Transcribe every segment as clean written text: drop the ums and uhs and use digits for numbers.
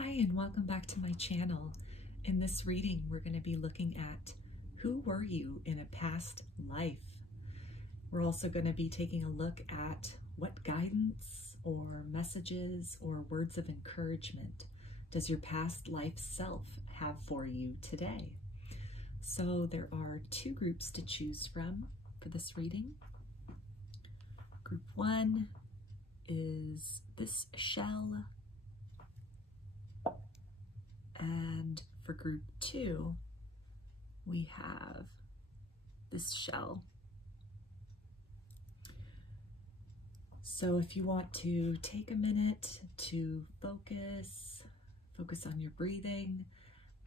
Hi, and welcome back to my channel. In this reading, we're going to be looking at who were you in a past life. We're also going to be taking a look at what guidance or messages or words of encouragement does your past life self have for you today. So there are two groups to choose from for this reading. Group one is this shell, and for group two, we have this shell. So if you want to take a minute to focus on your breathing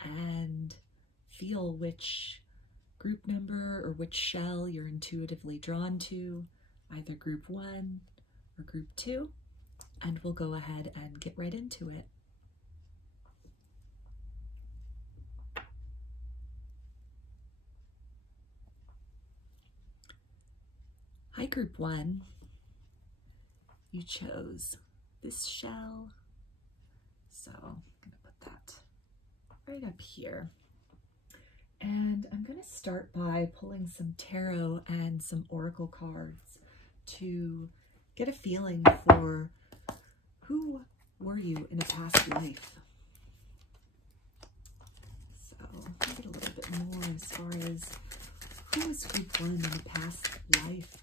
and feel which group number or which shell you're intuitively drawn to, either group one or group two, and we'll go ahead and get right into it. Hi, group one. You chose this shell, so I'm going to put that right up here. And I'm going to start by pulling some tarot and some oracle cards to get a feeling for who were you in a past life. So I'll get a little bit more as far as who was group one in a past life.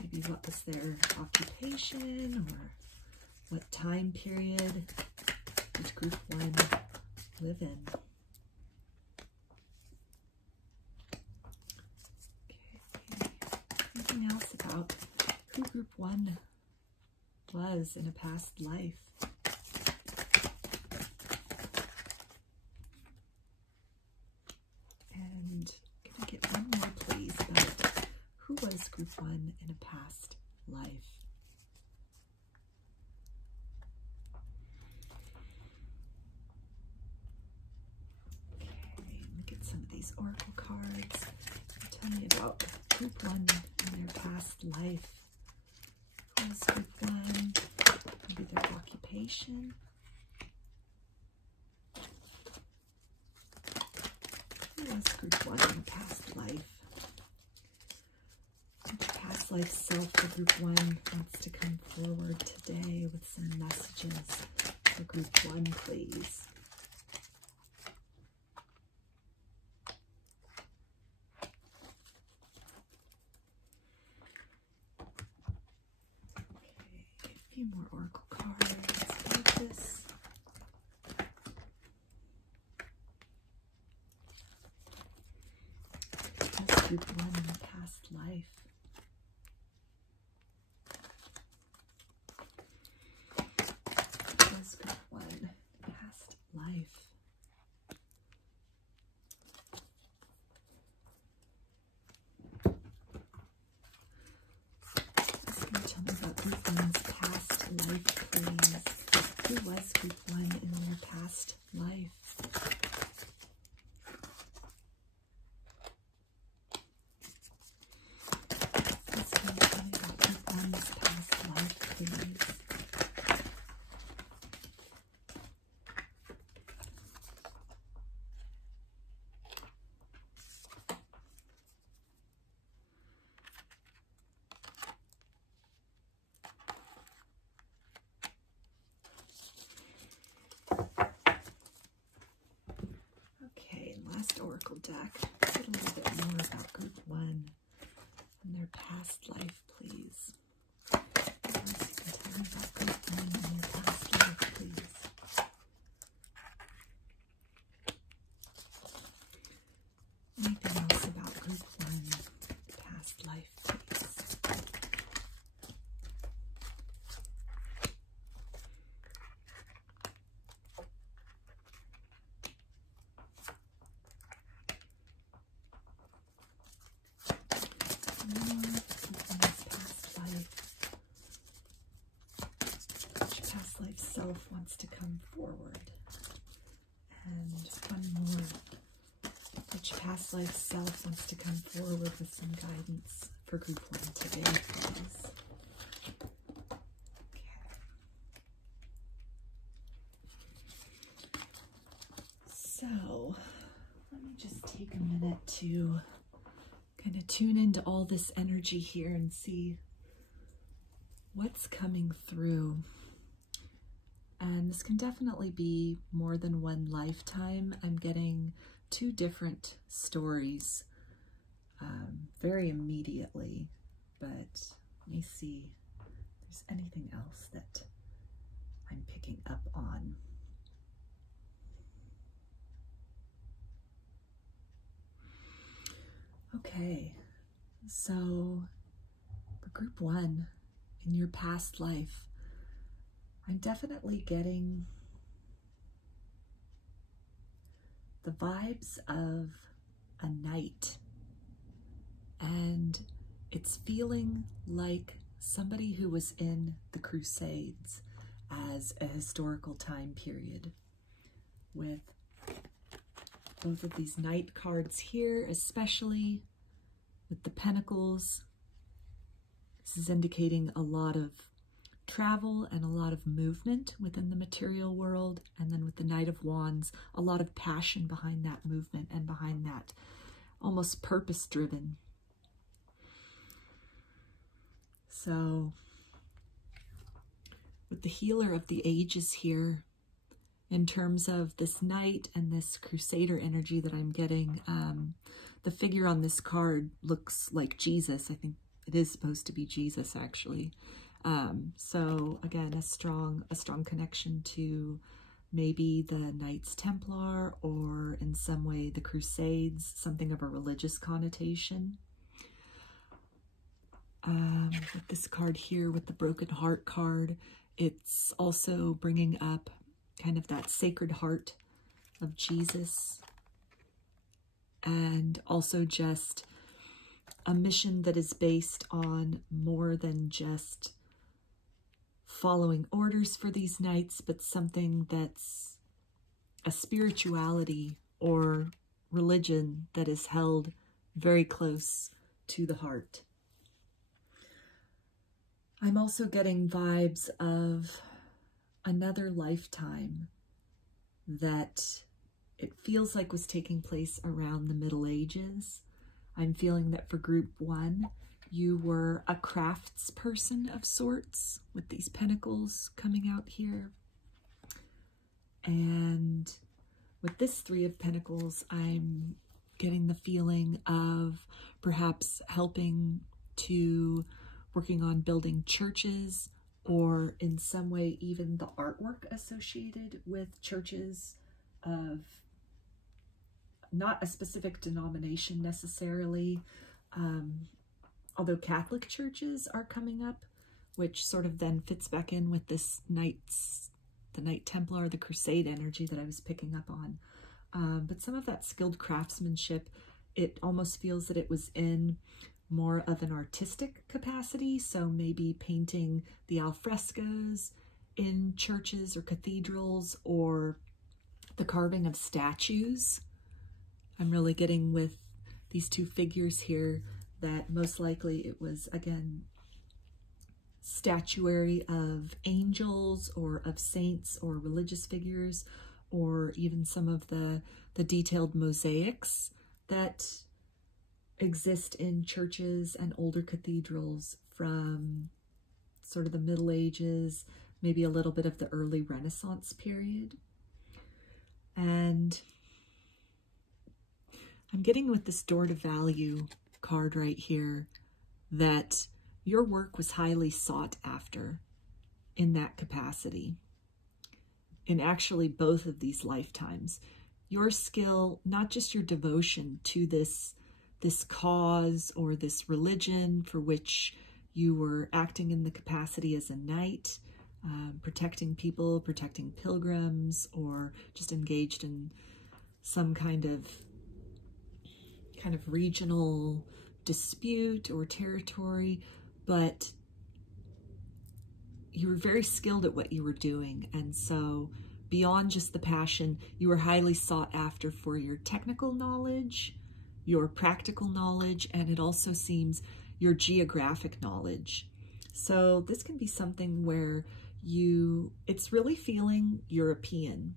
Maybe what was their occupation, or what time period did group one live in? Okay, anything else about who group one was in a past life? And can I get one more, please, about who was group one in a past life? Okay, look at some of these oracle cards. Tell me about group one in their past life. Who was group one? Maybe their occupation. Who was group one in a past life? Past life self for group one wants to come forward today with some messages for group one, please. Okay, a few more oracle cards like this. That's group one in the past life. Oracle deck. Get a little bit more about group one and their past life, please. What else you can tell me about group one and their past life, please? Anything else about group one past life, please? Self wants to come forward. And one more. Which past life self wants to come forward with some guidance for group one today, please? Okay. take a minute to kind of tune into all this energy here and see what's coming through. And this can definitely be more than one lifetime. I'm getting two different stories very immediately, but let me see if there's anything else that I'm picking up on. Okay, so for group one, in your past life, I'm definitely getting the vibes of a knight, and it's feeling like somebody who was in the Crusades as a historical time period, with both of these knight cards here, especially with the pentacles. This is indicating a lot of travel and a lot of movement within the material world. And then with the Knight of Wands, a lot of passion behind that movement and behind that almost purpose-driven. So with the Healer of the Ages here, in terms of this knight and this crusader energy that I'm getting, the figure on this card looks like Jesus. I think it is supposed to be Jesus, actually. So again, a strong connection to maybe the Knights Templar, or in some way the Crusades, something of a religious connotation. With this card here, with the Broken Heart card, it's also bringing up kind of that Sacred Heart of Jesus, and also just a mission that is based on more than just following orders for these knights, but something that's a spirituality or religion that is held very close to the heart. I'm also getting vibes of another lifetime that it feels like was taking place around the Middle Ages. I'm feeling that for group one, you were a craftsperson of sorts, with these pentacles coming out here. And with this Three of Pentacles, I'm getting the feeling of perhaps helping to working on building churches, or in some way even the artwork associated with churches of not a specific denomination necessarily, although Catholic churches are coming up, which sort of then fits back in with this the Knight Templar, the Crusade energy that I was picking up on. But some of that skilled craftsmanship, it almost feels that it was in more of an artistic capacity, so maybe painting the alfrescoes in churches or cathedrals, or the carving of statues. I'm really getting with these two figures here that most likely it was, again, statuary of angels or of saints or religious figures, or even some of the detailed mosaics that exist in churches and older cathedrals from sort of the Middle Ages, maybe a little bit of the early Renaissance period. And I'm getting with this Door to Value card right here that your work was highly sought after in that capacity. In actually both of these lifetimes, your skill, not just your devotion to this cause or this religion for which you were acting in the capacity as a knight, protecting people, protecting pilgrims, or just engaged in some kind of regional dispute or territory, but you were very skilled at what you were doing. And so beyond just the passion, you were highly sought after for your technical knowledge, your practical knowledge, and it also seems your geographic knowledge. So this can be something where it's really feeling European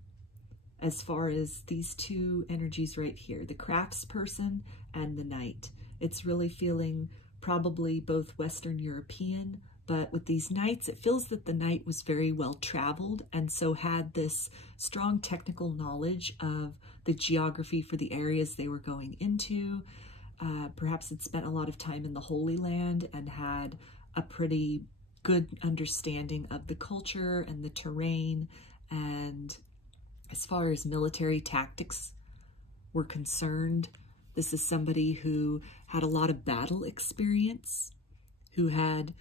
as far as these two energies right here, the craftsperson and the knight. It's really feeling probably both Western European, but with these knights, it feels that the knight was very well traveled and so had this strong technical knowledge of the geography for the areas they were going into. Perhaps had spent a lot of time in the Holy Land and had a pretty good understanding of the culture and the terrain. And as far as military tactics were concerned, this is somebody who had a lot of battle experience, who had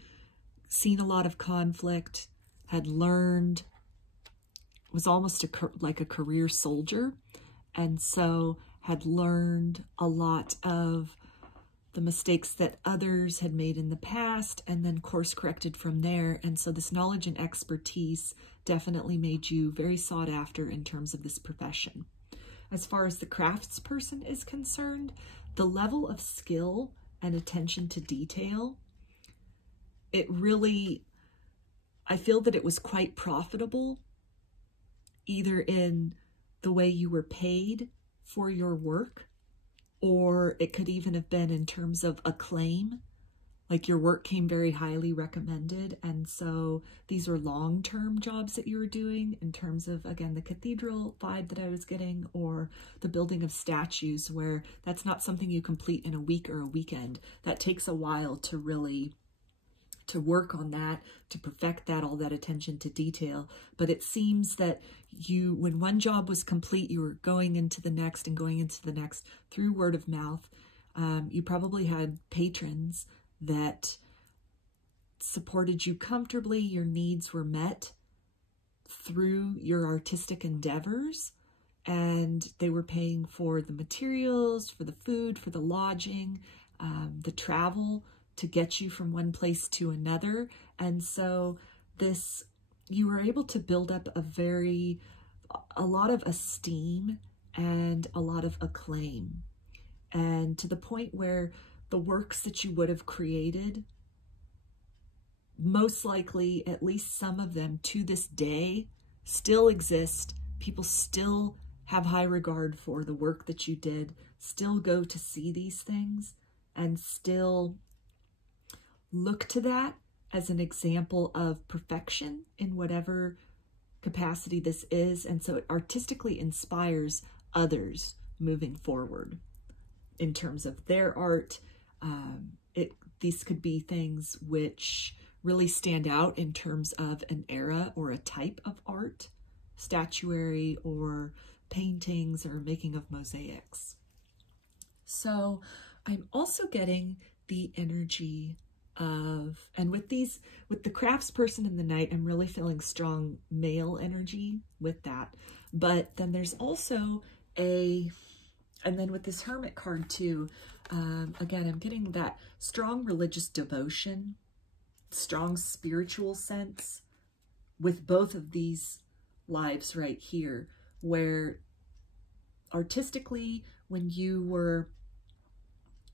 seen a lot of conflict, had learned, was almost like a career soldier, and so had learned a lot of the mistakes that others had made in the past and then course corrected from there. And so this knowledge and expertise definitely made you very sought after in terms of this profession. As far as the craftsperson is concerned, the level of skill and attention to detail, it really, I feel that it was quite profitable, either in the way you were paid for your work, or it could even have been in terms of acclaim, like your work came very highly recommended. And so these are long-term jobs that you were doing in terms of, again, the cathedral vibe that I was getting, or the building of statues, where that's not something you complete in a week or a weekend. That takes a while to really to work on that, to perfect that, all that attention to detail. But it seems that you, when one job was complete, you were going into the next and going into the next through word of mouth. You probably had patrons that supported you comfortably. Your needs were met through your artistic endeavors, and they were paying for the materials, for the food, for the lodging, the travel, to get you from one place to another. And so this, you were able to build up a lot of esteem and a lot of acclaim. And to the point where the works that you would have created, most likely, at least some of them to this day, still exist. People still have high regard for the work that you did, still go to see these things, and still look to that as an example of perfection in whatever capacity this is. And so it artistically inspires others moving forward in terms of their art. These could be things which really stand out in terms of an era or a type of art, statuary or paintings or making of mosaics. So I'm also getting the energy of, and with the craftsperson and the knight, I'm really feeling strong male energy with that. But then there's also and then with this hermit card too, again, I'm getting that strong religious devotion, strong spiritual sense with both of these lives right here, where artistically, when you were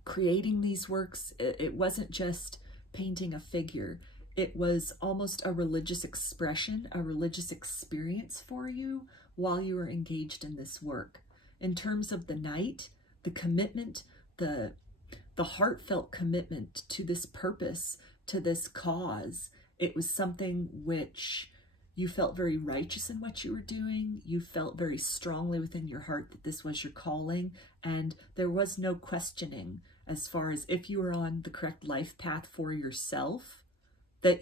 creating these works, it wasn't just painting a figure. It was almost a religious expression, a religious experience for you while you were engaged in this work. In terms of the knight, the commitment, the heartfelt commitment to this purpose, to this cause, it was something which you felt very righteous in what you were doing. You felt very strongly within your heart that this was your calling, and there was no questioning as far as if you were on the correct life path for yourself, that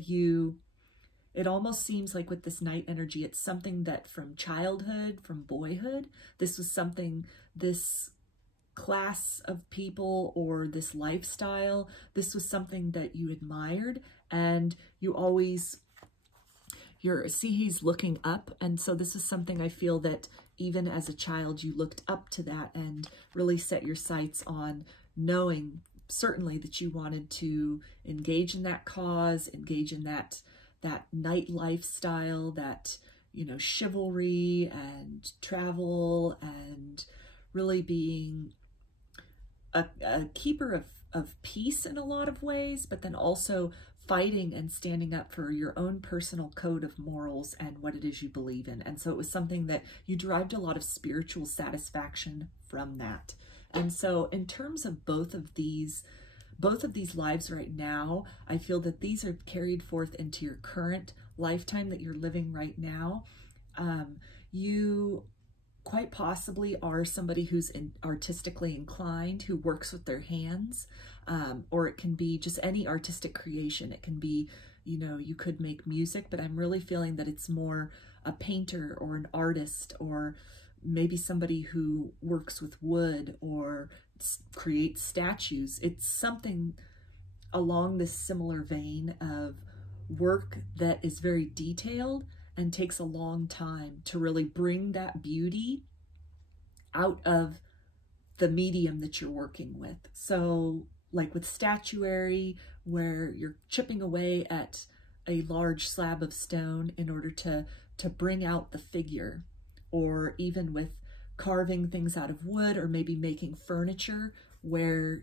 it almost seems like with this knight energy, it's something that from childhood, from boyhood, this was something, this class of people or this lifestyle, this was something that you admired, and you always, he's looking up. And so this is something I feel that even as a child, you looked up to that and really set your sights on knowing certainly that you wanted to engage in that cause, engage in that knight lifestyle, that, chivalry and travel, and really being a keeper of peace in a lot of ways, but then also fighting and standing up for your own personal code of morals and what it is you believe in. And so it was something that you derived a lot of spiritual satisfaction from that. And so in terms of both of these lives right now, I feel that these are carried forth into your current lifetime that you're living right now. You quite possibly are somebody who's artistically inclined, who works with their hands, or it can be just any artistic creation. It can be, you know, you could make music, but I'm really feeling that it's more a painter or an artist, or maybe somebody who works with wood or creates statues. It's something along this similar vein of work that is very detailed and takes a long time to really bring that beauty out of the medium that you're working with. So like with statuary, where you're chipping away at a large slab of stone in order to bring out the figure, or even with carving things out of wood, or maybe making furniture where,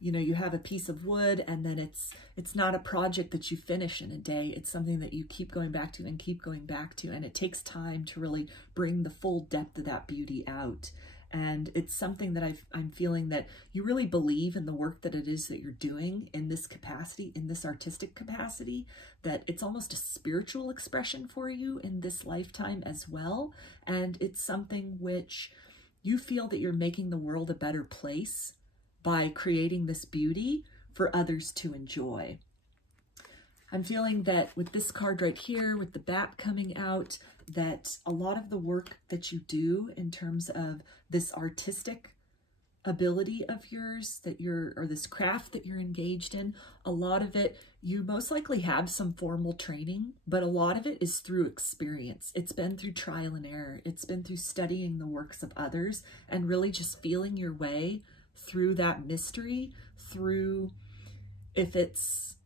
you know, you have a piece of wood and then it's not a project that you finish in a day. It's something that you keep going back to and keep going back to. And it takes time to really bring the full depth of that beauty out. And it's something that I'm feeling that you really believe in the work that it is that you're doing in this capacity, in this artistic capacity, that it's almost a spiritual expression for you in this lifetime as well. And it's something which you feel that you're making the world a better place by creating this beauty for others to enjoy. I'm feeling that with this card right here, with the bat coming out, that a lot of the work that you do in terms of this artistic ability of yours, or this craft that you're engaged in, a lot of it, you most likely have some formal training, but a lot of it is through experience. It's been through trial and error. It's been through studying the works of others and really just feeling your way through that mystery, through, if it's,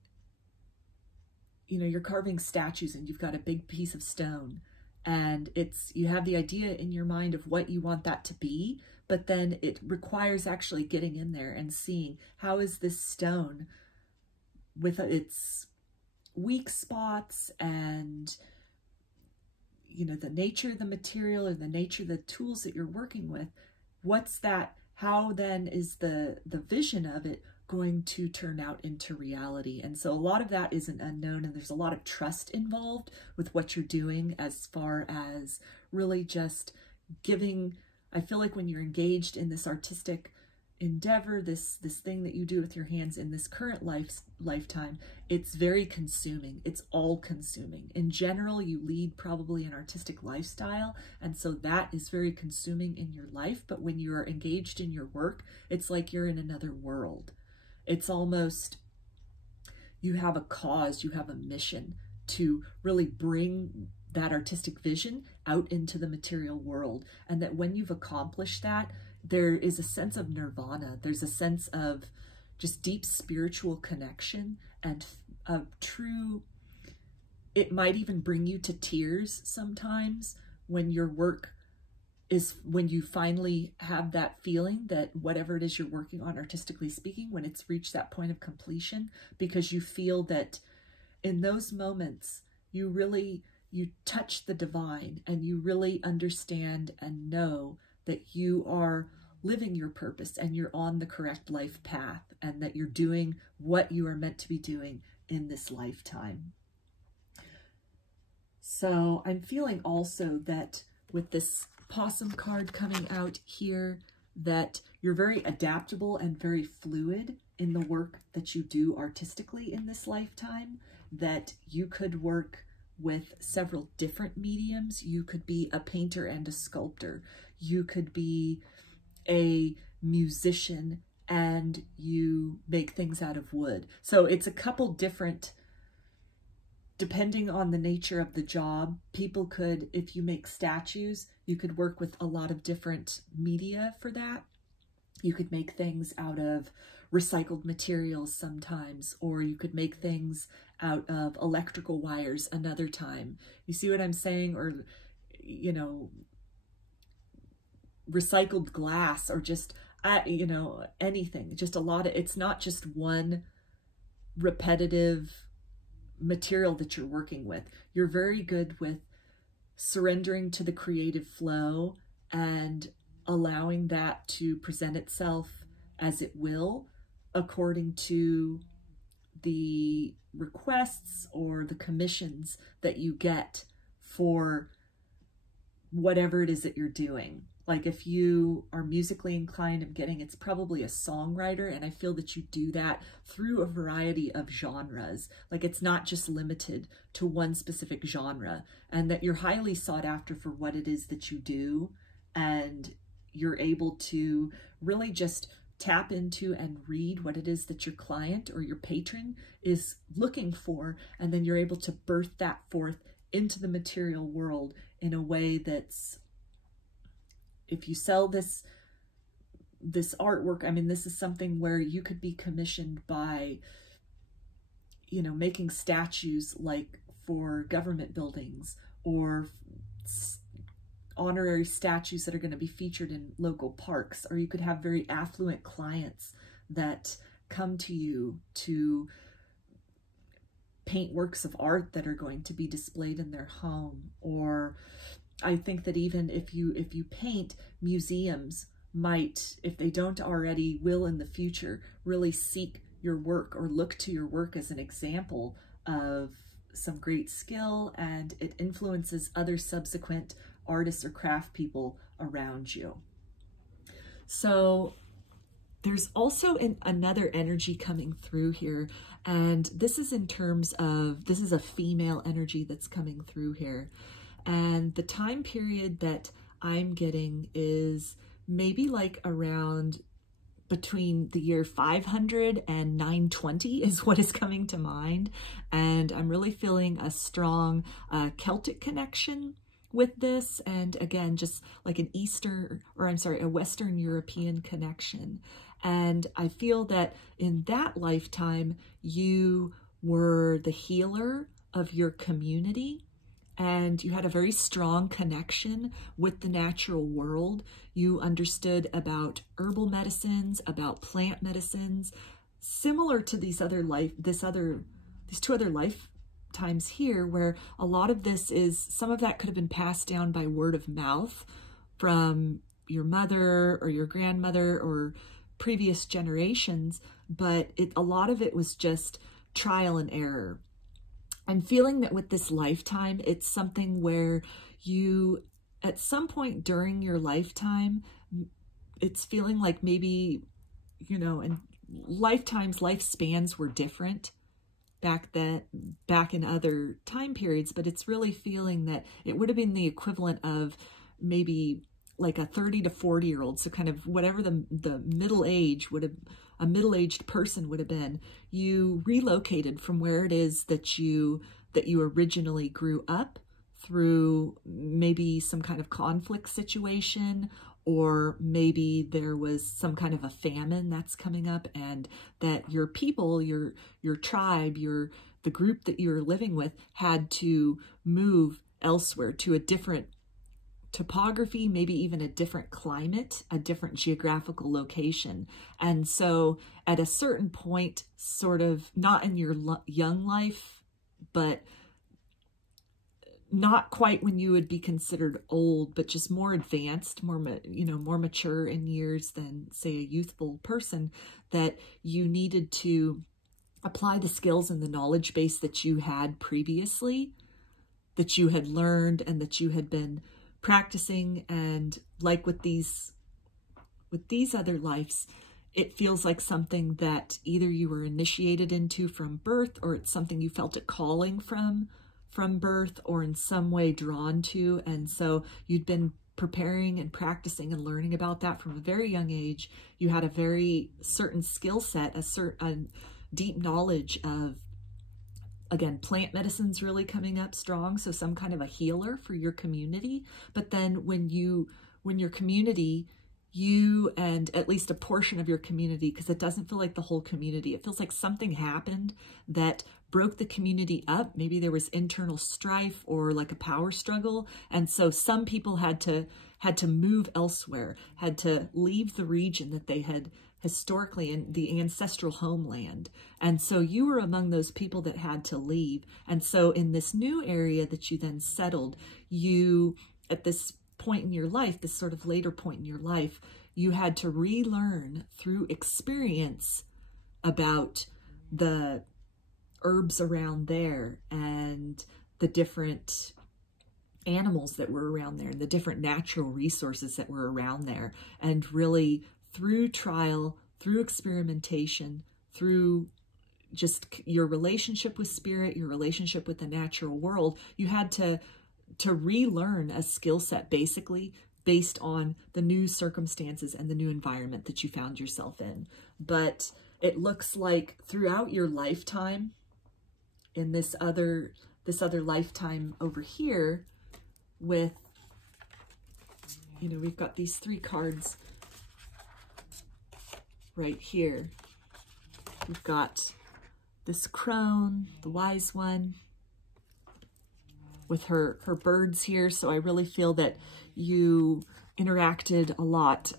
you know, you're carving statues and you've got a big piece of stone, and you have the idea in your mind of what you want that to be, but then it requires actually getting in there and seeing, how is this stone with its weak spots and, you know, the nature of the material or the nature of the tools that you're working with, what's that, how then is the vision of it going to turn out into reality? And so a lot of that is an unknown, and there's a lot of trust involved with what you're doing, as far as really just giving. I feel like when you're engaged in this artistic endeavor, this thing that you do with your hands in this current lifetime, it's very consuming. It's all consuming. In general, you lead probably an artistic lifestyle, and so that is very consuming in your life. But when you are engaged in your work, it's like you're in another world. It's almost, you have a cause, you have a mission to really bring that artistic vision out into the material world. And that when you've accomplished that, there is a sense of nirvana. There's a sense of just deep spiritual connection and a true, it might even bring you to tears sometimes when your work is, when you finally have that feeling that whatever it is you're working on, artistically speaking, when it's reached that point of completion, because you feel that in those moments, you touch the divine, and you really understand and know that you are living your purpose and you're on the correct life path, and that you're doing what you are meant to be doing in this lifetime. So I'm feeling also that with this possum card coming out here, that you're very adaptable and very fluid in the work that you do artistically in this lifetime, that you could work with several different mediums. You could be a painter and a sculptor. You could be a musician and you make things out of wood. So it's a couple different, depending on the nature of the job. People could, if you make statues, you could work with a lot of different media for that. You could make things out of recycled materials sometimes, or you could make things out of electrical wires another time. You see what I'm saying? Or, you know, recycled glass, or just, you know, anything. Just a lot of, it's not just one repetitive material that you're working with. You're very good with surrendering to the creative flow and allowing that to present itself as it will, according to the requests or the commissions that you get for whatever it is that you're doing. Like if you are musically inclined, I'm getting it's probably a songwriter, and I feel that you do that through a variety of genres. Like it's not just limited to one specific genre, and that you're highly sought after for what it is that you do, and you're able to really just tap into and read what it is that your client or your patron is looking for, and then you're able to birth that forth into the material world in a way that's, if you sell this artwork, I mean, this is something where you could be commissioned by, you know, making statues like for government buildings, or honorary statues that are going to be featured in local parks, or you could have very affluent clients that come to you to paint works of art that are going to be displayed in their home. Or I think that even if you paint, museums might, if they don't already, will in the future really seek your work or look to your work as an example of some great skill, and it influences other subsequent artists or craft people around you. So there's also another energy coming through here, and this is in terms of, this is a female energy that's coming through here. And the time period that I'm getting is maybe like around between the year 500 and 920 is what is coming to mind. And I'm really feeling a strong Celtic connection with this. And again, just like an a Western European connection. And I feel that in that lifetime, you were the healer of your community, and you had a very strong connection with the natural world. You understood about herbal medicines, about plant medicines, similar to these two other lifetimes here, where a lot of this is, some of that could have been passed down by word of mouth from your mother or your grandmother or previous generations, but a lot of it was just trial and error. I'm feeling that with this lifetime, it's something where you, at some point during your lifetime, it's feeling like maybe, you know, and lifespans were different back in other time periods, but it's really feeling that it would have been the equivalent of maybe like a 30 to 40-year-old. So kind of whatever the middle age would have, a middle-aged person would have been. You relocated from where it is that you originally grew up, through maybe some kind of conflict situation, or maybe there was some kind of a famine that's coming up, and that your people, your tribe, the group that you're living with had to move elsewhere to a different topography, maybe even a different climate, a different geographical location. And so at a certain point, sort of not in your young life, but not quite when you would be considered old, but just more advanced, more mature in years than, say, a youthful person, that you needed to apply the skills and the knowledge base that you had previously, that you had learned and that you had been practicing. And like with these other lives, it feels like something that either you were initiated into from birth, or it's something you felt a calling from birth, or in some way drawn to. And so you'd been preparing and practicing and learning about that from a very young age. You had a very certain skill set, a deep knowledge of, again, plant medicine's really coming up strong, so some kind of a healer for your community. But then when your community, you and at least a portion of your community, because it doesn't feel like the whole community, it feels like something happened that broke the community up. Maybe there was internal strife or like a power struggle, and so some people had to move elsewhere, had to leave the region that they had historically in the ancestral homeland. And so you were among those people that had to leave. And so in this new area that you then settled, you, at this point in your life, this sort of later point in your life, you had to relearn through experience about the herbs around there and the different animals that were around there and the different natural resources that were around there. And really through trial, through experimentation, through just your relationship with spirit, your relationship with the natural world, you had to relearn a skill set basically based on the new circumstances and the new environment that you found yourself in. But it looks like throughout your lifetime, in this other lifetime over here, with, you know, we've got these 3 cards right here. We've got this crone, the wise one, with her birds here. So I really feel that you interacted a lot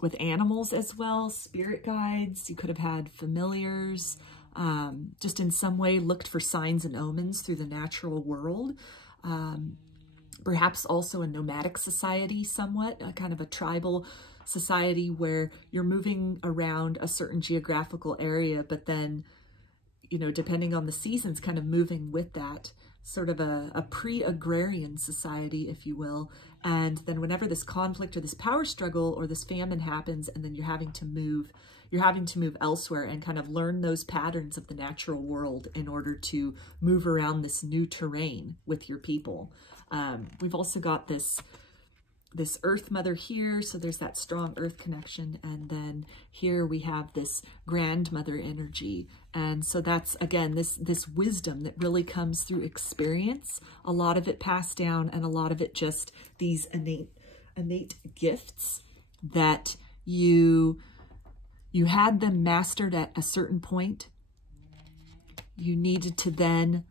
with animals as well, spirit guides. You could have had familiars, just in some way looked for signs and omens through the natural world. Perhaps also a nomadic society somewhat, a kind of a tribal society where you're moving around a certain geographical area, but then, you know, depending on the seasons, kind of moving with that, sort of a pre-agrarian society, if you will. And then whenever this conflict or this power struggle or this famine happens, and then you're having to move elsewhere and kind of learn those patterns of the natural world in order to move around this new terrain with your people. We've also got this Earth Mother here, so there's that strong Earth connection, and then here we have this grandmother energy, and so that's again this wisdom that really comes through experience, a lot of it passed down, and a lot of it just these innate gifts that you had them mastered at a certain point. You needed to then,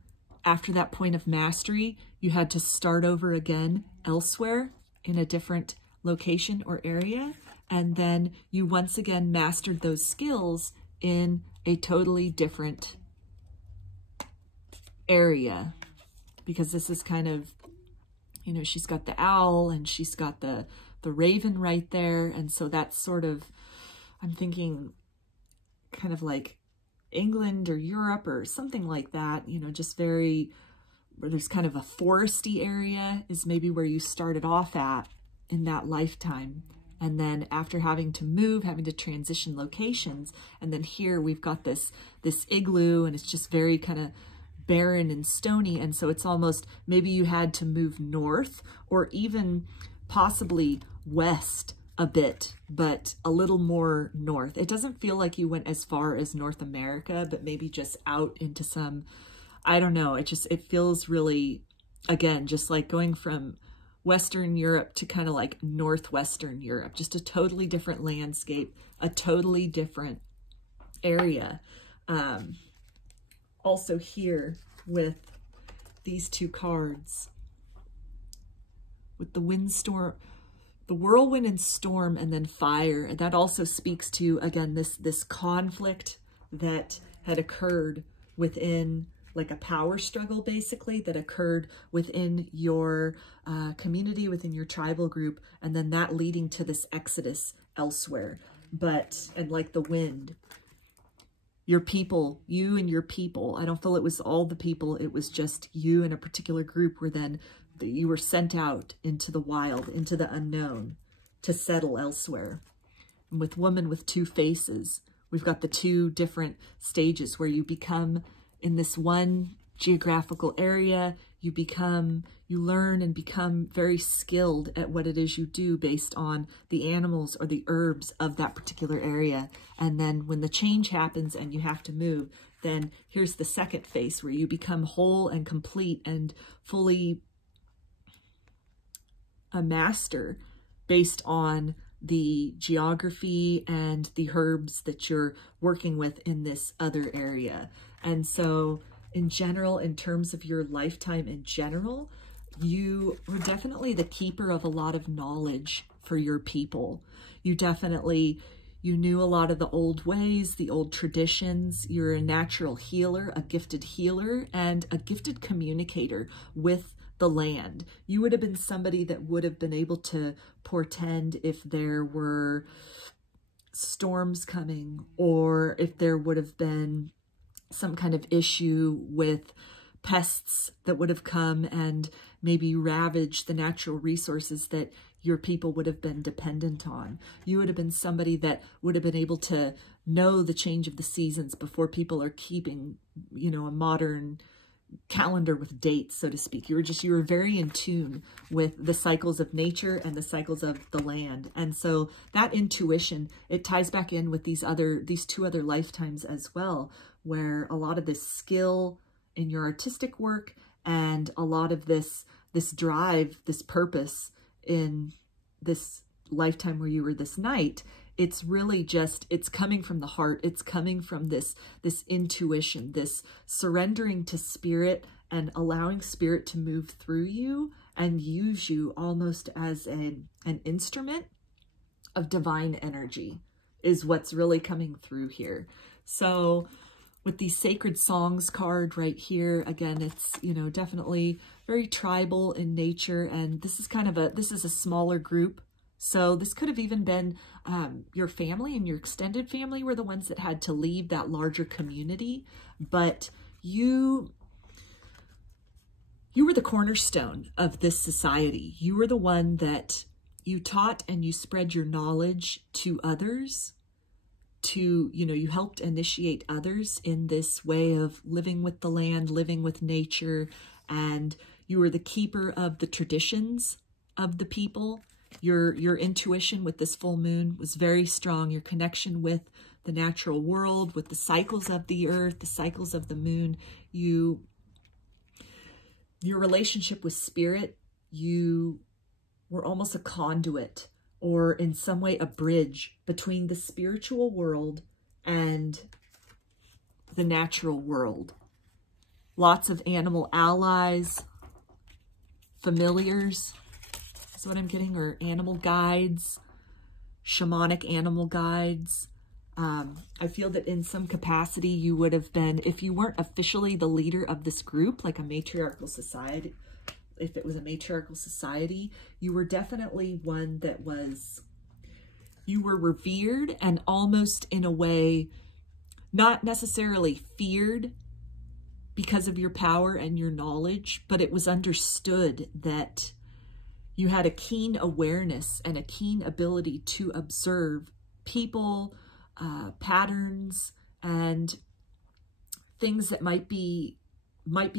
after that point of mastery, you had to start over again elsewhere in a different location or area. And then you once again mastered those skills in a totally different area. Because this is kind of, you know, she's got the owl and she's got the raven right there. And so that's sort of, I'm thinking kind of like England or Europe or something like that, you know, just very, where there's kind of a foresty area is maybe where you started off at in that lifetime. And then after having to move, having to transition locations, and then here we've got this igloo, and it's just very kind of barren and stony. And so it's almost, maybe you had to move north or even possibly west a bit, but a little more north. It doesn't feel like you went as far as North America, but maybe just out into some, I don't know. It feels really, again, just like going from Western Europe to kind of like Northwestern Europe, just a totally different landscape, a totally different area. Also here with these 2 cards, with the windstorm, the whirlwind and storm, and then fire. That also speaks to, again, this conflict that had occurred within, like a power struggle, basically, that occurred within your community, within your tribal group, and then that leading to this exodus elsewhere. But, and like the wind, your people, you and your people, I don't feel it was all the people, it was just you and a particular group where then you were sent out into the wild, into the unknown, to settle elsewhere. And with Woman with 2 Faces, we've got the 2 different stages where you become in this one geographical area, you learn and become very skilled at what it is you do based on the animals or the herbs of that particular area. And then when the change happens and you have to move, then here's the second phase where you become whole and complete and fully a master based on the geography and the herbs that you're working with in this other area. And so in general, in terms of your lifetime in general, you were definitely the keeper of a lot of knowledge for your people. You definitely, You knew a lot of the old ways, the old traditions. You're a natural healer, a gifted healer, and a gifted communicator with the land. You would have been somebody that would have been able to portend if there were storms coming, or if there would have been some kind of issue with pests that would have come and maybe ravaged the natural resources that your people would have been dependent on. You would have been somebody that would have been able to know the change of the seasons before people are keeping, you know, a modern calendar with dates, so to speak. You were very in tune with the cycles of nature and the cycles of the land. And so that intuition, it ties back in with these two other lifetimes as well, where a lot of this skill in your artistic work and a lot of this drive, this purpose in this lifetime where you were this knight, it's really just, it's coming from the heart. It's coming from this intuition, this surrendering to spirit and allowing spirit to move through you and use you almost as an instrument of divine energy is what's really coming through here. So with the Sacred Songs card right here, again, it's, you know, definitely very tribal in nature. And this is kind of this is a smaller group. So this could have even been your family and your extended family were the ones that had to leave that larger community. But you were the cornerstone of this society. You were the one that you taught and you spread your knowledge to others. You helped initiate others in this way of living with the land, living with nature, and you were the keeper of the traditions of the people. Your intuition with this full moon was very strong. Your connection with the natural world, with the cycles of the earth, the cycles of the moon, your relationship with spirit, you were almost a conduit, or in some way a bridge between the spiritual world and the natural world. Lots of animal allies, familiars, is what I'm getting, or animal guides, shamanic animal guides. I feel that in some capacity you would have been, if you weren't officially the leader of this group, like a matriarchal society, if it was a matriarchal society, you were definitely one that you were revered and almost in a way, not necessarily feared because of your power and your knowledge, but it was understood that you had a keen awareness and a keen ability to observe people, patterns, and things that might be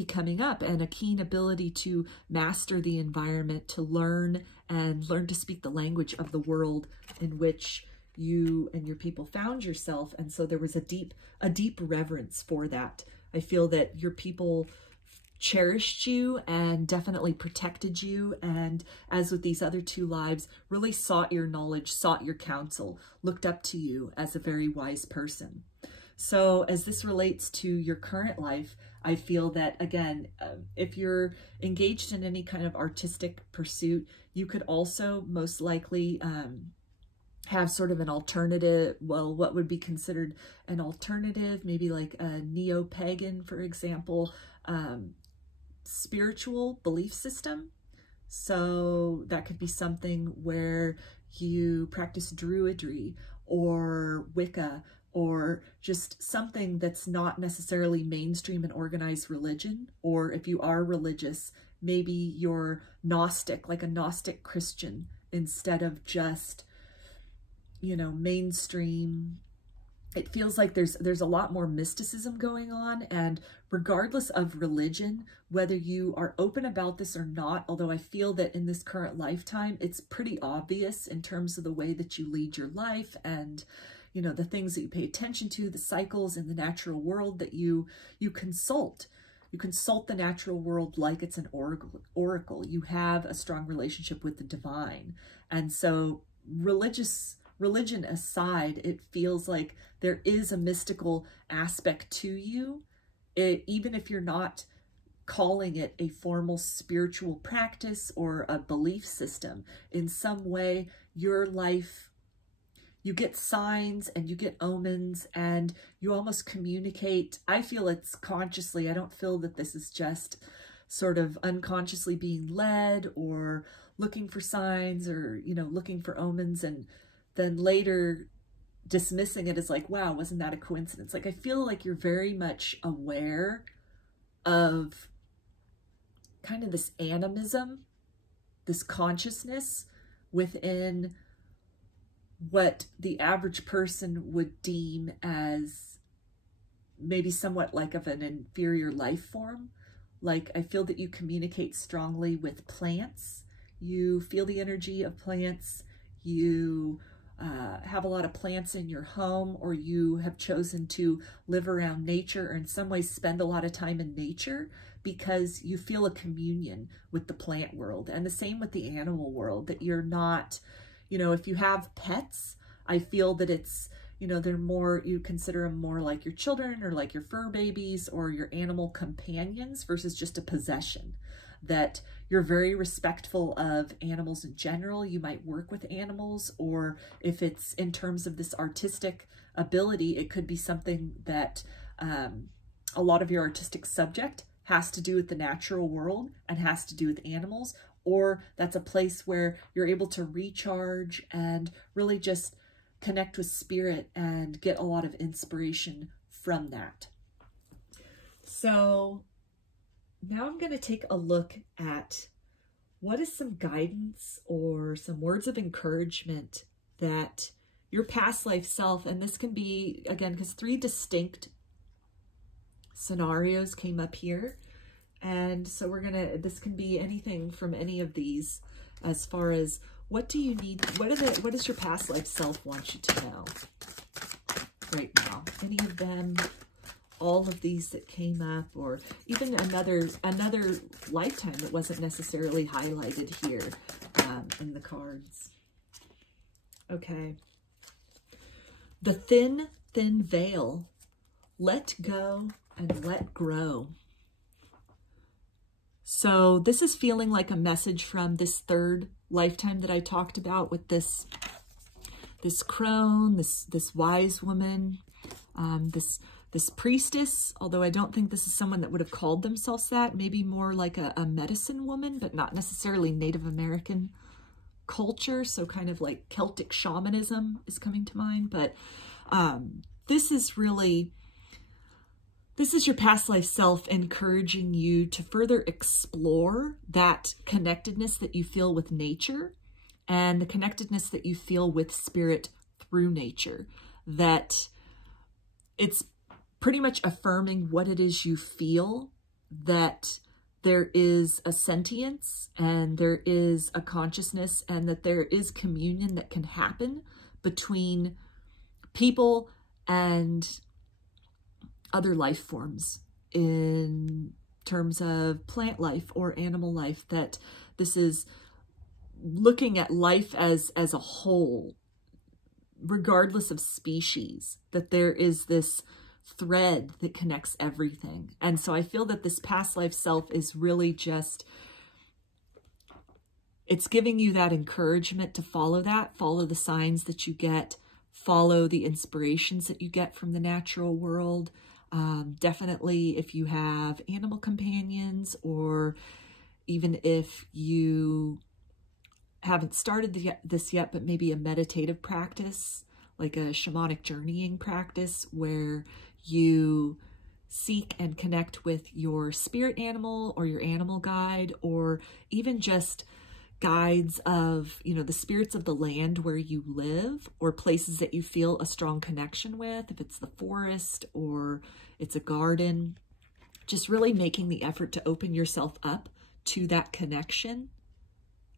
coming up, and a keen ability to master the environment, to learn to speak the language of the world in which you and your people found yourself. And so there was a deep reverence for that. I feel that your people cherished you and definitely protected you, and as with these other two lives, really sought your knowledge, sought your counsel, looked up to you as a very wise person. So as this relates to your current life, I feel that, again, if you're engaged in any kind of artistic pursuit, you could also most likely have sort of an alternative, well, what would be considered an alternative, maybe like a neo-pagan, for example, spiritual belief system. So that could be something where you practice druidry or Wicca, or just something that's not necessarily mainstream and organized religion. Or if you are religious, maybe you're Gnostic, like a Gnostic Christian, instead of just, you know, mainstream. It feels like there's a lot more mysticism going on, and regardless of religion, whether you are open about this or not, although I feel that in this current lifetime, it's pretty obvious in terms of the way that you lead your life and, you know, the things that you pay attention to, the cycles in the natural world that you consult. You consult the natural world like it's an oracle. You have a strong relationship with the divine. And so religion aside, it feels like there is a mystical aspect to you. Even if you're not calling it a formal spiritual practice or a belief system, in some way, your life, you get signs and you get omens and you almost communicate. I feel it's consciously. I don't feel that this is just sort of unconsciously being led or looking for signs or, you know, looking for omens and then later dismissing it as like, wow, wasn't that a coincidence? Like, I feel like you're very much aware of kind of this animism, this consciousness within what the average person would deem as maybe somewhat like of an inferior life form. Like, I feel that you communicate strongly with plants. You feel the energy of plants. You have a lot of plants in your home, or you have chosen to live around nature or in some ways spend a lot of time in nature because you feel a communion with the plant world. And the same with the animal world, that you're not, you know, if you have pets, I feel that it's, you know, they're more, you consider them more like your children or like your fur babies or your animal companions versus just a possession. That you're very respectful of animals in general. You might work with animals, or if it's in terms of this artistic ability, it could be something that a lot of your artistic subject has to do with the natural world and has to do with animals, or that's a place where you're able to recharge and really just connect with spirit and get a lot of inspiration from that. So now I'm going to take a look at what is some guidance or some words of encouragement that your past life self, and this can be, again, because 3 distinct scenarios came up here. And so we're going to, this can be anything from any of these as far as what do you need, what does your past life self want you to know right now? Any of them? All of these that came up, or even another lifetime that wasn't necessarily highlighted here in the cards. Okay. The thin veil. Let go and let grow. So this is feeling like a message from this 3rd lifetime that I talked about with this crone, this wise woman, this priestess, although I don't think this is someone that would have called themselves that, maybe more like a medicine woman, but not necessarily Native American culture. So kind of like Celtic shamanism is coming to mind. But this is your past life self encouraging you to further explore that connectedness that you feel with nature and the connectedness that you feel with spirit through nature. That it's pretty much affirming what it is you feel, that there is a sentience and there is a consciousness and that there is communion that can happen between people and other life forms in terms of plant life or animal life, that this is looking at life as a whole, regardless of species, that there is this thread that connects everything. And so I feel that this past life self is really just, it's giving you that encouragement to follow that, follow the signs that you get, follow the inspirations that you get from the natural world. Definitely if you have animal companions, or even if you haven't started this yet, but maybe a meditative practice, like a shamanic journeying practice where you seek and connect with your spirit animal or your animal guide, or even just guides of, you know, the spirits of the land where you live, or places that you feel a strong connection with, if it's the forest or it's a garden. Just really making the effort to open yourself up to that connection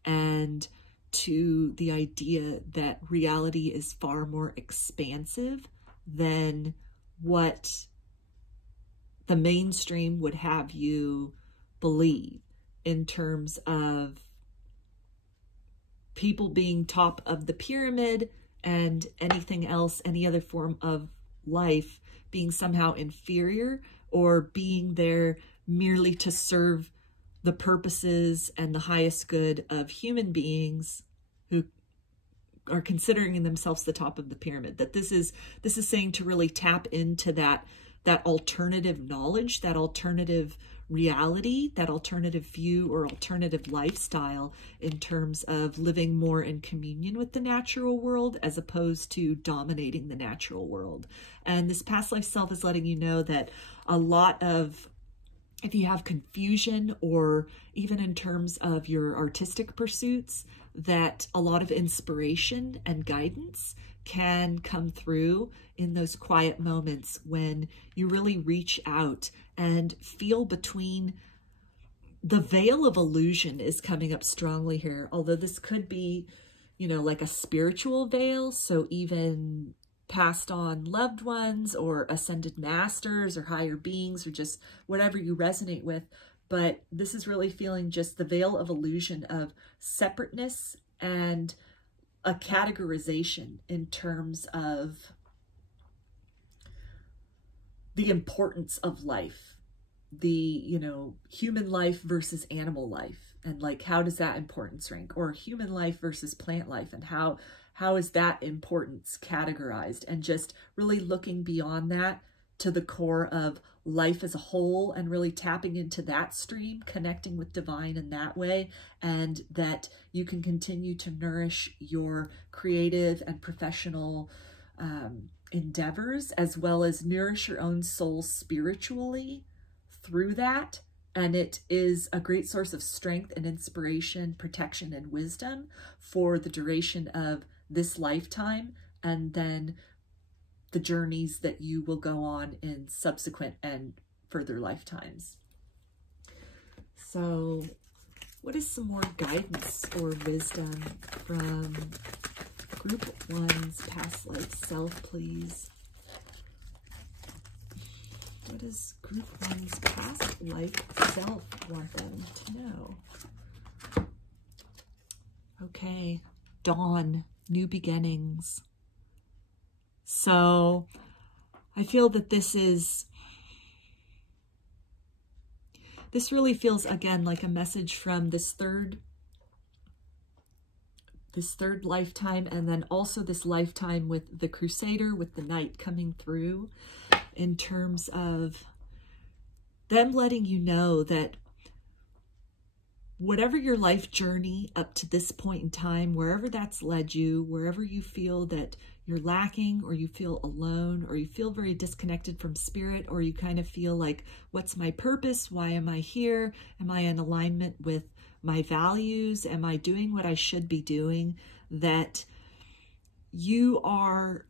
and to the idea that reality is far more expansive than what the mainstream would have you believe, in terms of people being top of the pyramid and anything else, any other form of life being somehow inferior, or being there merely to serve the purposes and the highest good of human beings who are considering themselves the top of the pyramid. That this is saying to really tap into that alternative knowledge, that alternative reality, that alternative view or alternative lifestyle in terms of living more in communion with the natural world as opposed to dominating the natural world. And this past life self is letting you know that a lot of, if you have confusion or even in terms of your artistic pursuits, that a lot of inspiration and guidance can come through in those quiet moments when you really reach out and feel between. The veil of illusion is coming up strongly here, although this could be, you know, like a spiritual veil. So even passed on loved ones or ascended masters or higher beings or just whatever you resonate with. But this is really feeling just the veil of illusion of separateness and a categorization in terms of the importance of life, the, you know, human life versus animal life. And like, how does that importance rank? Or human life versus plant life, and how is that importance categorized? And just really looking beyond that to the core of life as a whole and really tapping into that stream, connecting with divine in that way, and that you can continue to nourish your creative and professional endeavors, as well as nourish your own soul spiritually through that. And it is a great source of strength and inspiration, protection and wisdom for the duration of this lifetime, and then the journeys that you will go on in subsequent and further lifetimes. So what is some more guidance or wisdom from Group 1's past life self, please? What does Group 1's past life self want them to know? Okay, dawn, new beginnings. So I feel that this really feels, again, like a message from this third lifetime, and then also this lifetime with the Crusader, with the Knight coming through, in terms of them letting you know that whatever your life journey up to this point in time, wherever that's led you, wherever you feel that you're lacking, or you feel alone, or you feel very disconnected from spirit, or you kind of feel like, what's my purpose? Why am I here? Am I in alignment with my values? Am I doing what I should be doing? That you are,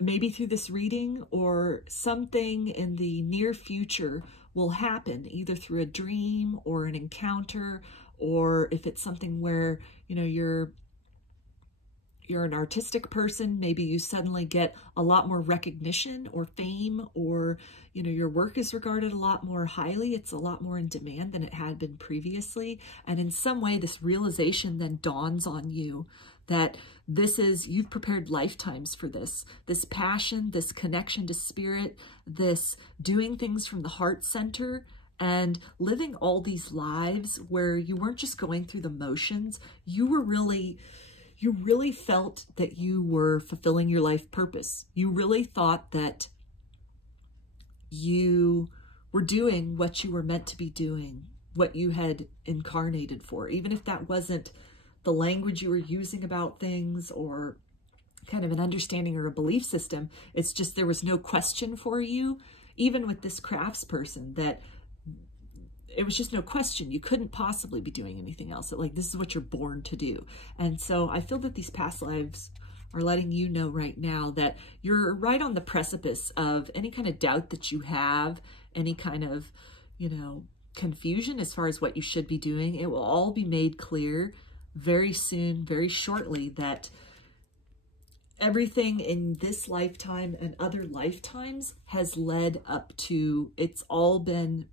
maybe through this reading or something in the near future will happen, either through a dream or an encounter, or if it's something where, you know, you're an artistic person, maybe you suddenly get a lot more recognition or fame, or, you know, your work is regarded a lot more highly. It's a lot more in demand than it had been previously. And in some way, this realization then dawns on you that you've prepared lifetimes for this passion, this connection to spirit, this doing things from the heart center, and living all these lives where you weren't just going through the motions. You really felt that you were fulfilling your life purpose. You really thought that you were doing what you were meant to be doing, what you had incarnated for, even if that wasn't the language you were using about things or kind of an understanding or a belief system. It's just there was no question for you, even with this craftsperson, that it was just no question. You couldn't possibly be doing anything else. Like, this is what you're born to do. And so I feel that these past lives are letting you know right now that you're right on the precipice of any kind of doubt that you have, any kind of, you know, confusion as far as what you should be doing. It will all be made clear very soon, very shortly, that everything in this lifetime and other lifetimes has led up to, it's all been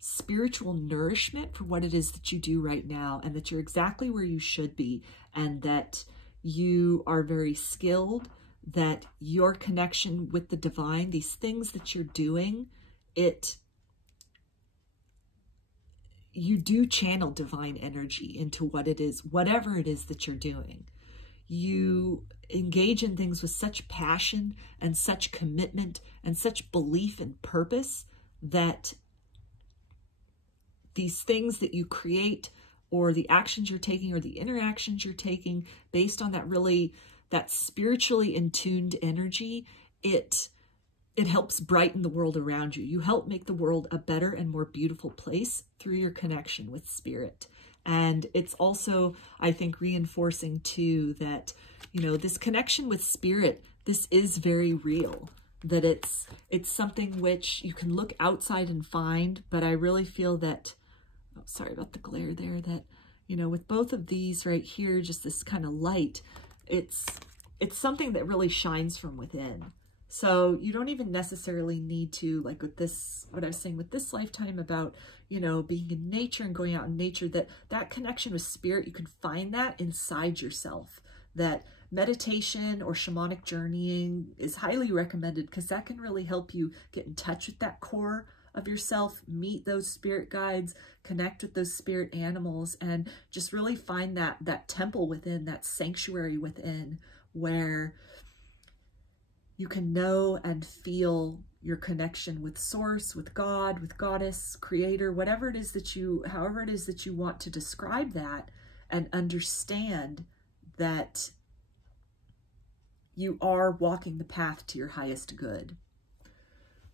spiritual nourishment for what it is that you do right now, and that you're exactly where you should be, and that you are very skilled, that your connection with the divine, these things that you're doing, you do channel divine energy into what it is, whatever it is that you're doing. you engage in things with such passion and such commitment and such belief and purpose that these things that you create, or the actions you're taking, or the interactions you're taking based on that spiritually in tuned energy, it helps brighten the world around you. You help make the world a better and more beautiful place through your connection with spirit. And it's also, I think, reinforcing too that, you know, this connection with spirit, this is very real, that it's something which you can look outside and find, but I really feel that, oh, sorry about the glare there, that, you know, with both of these right here, just this kind of light, it's something that really shines from within. So you don't even necessarily need to, like with this, what I was saying with this lifetime about, you know, being in nature and going out in nature, that connection with spirit, you can find that inside yourself. That meditation or shamanic journeying is highly recommended, because that can really help you get in touch with that core of yourself, meet those spirit guides, connect with those spirit animals, and just really find that temple within, that sanctuary within, where you can know and feel your connection with source, with God, with goddess, creator, whatever it is that however it is that you want to describe that, and understand that you are walking the path to your highest good.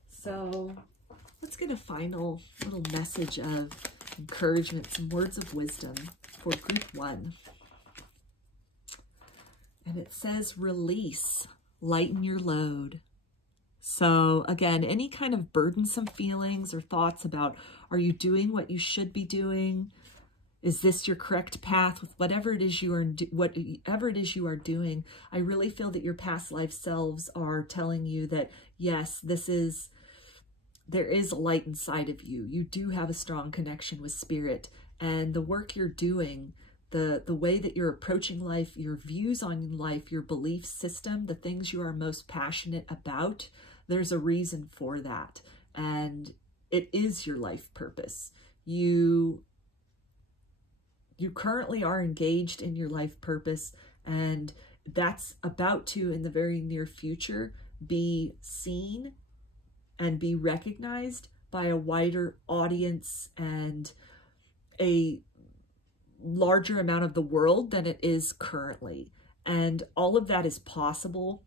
So let's get a final little message of encouragement, some words of wisdom for group 1. And it says, release, lighten your load. So again, any kind of burdensome feelings or thoughts about, are you doing what you should be doing? Is this your correct path with whatever it is you are doing? I really feel that your past life selves are telling you that, yes, there is a light inside of you. You do have a strong connection with spirit, and the work you're doing, the way that you're approaching life, your views on life, your belief system, the things you are most passionate about, there's a reason for that. And it is your life purpose. You currently are engaged in your life purpose, and that's about to, in the very near future, be seen and be recognized by a wider audience and a larger amount of the world than it is currently. And all of that is possible.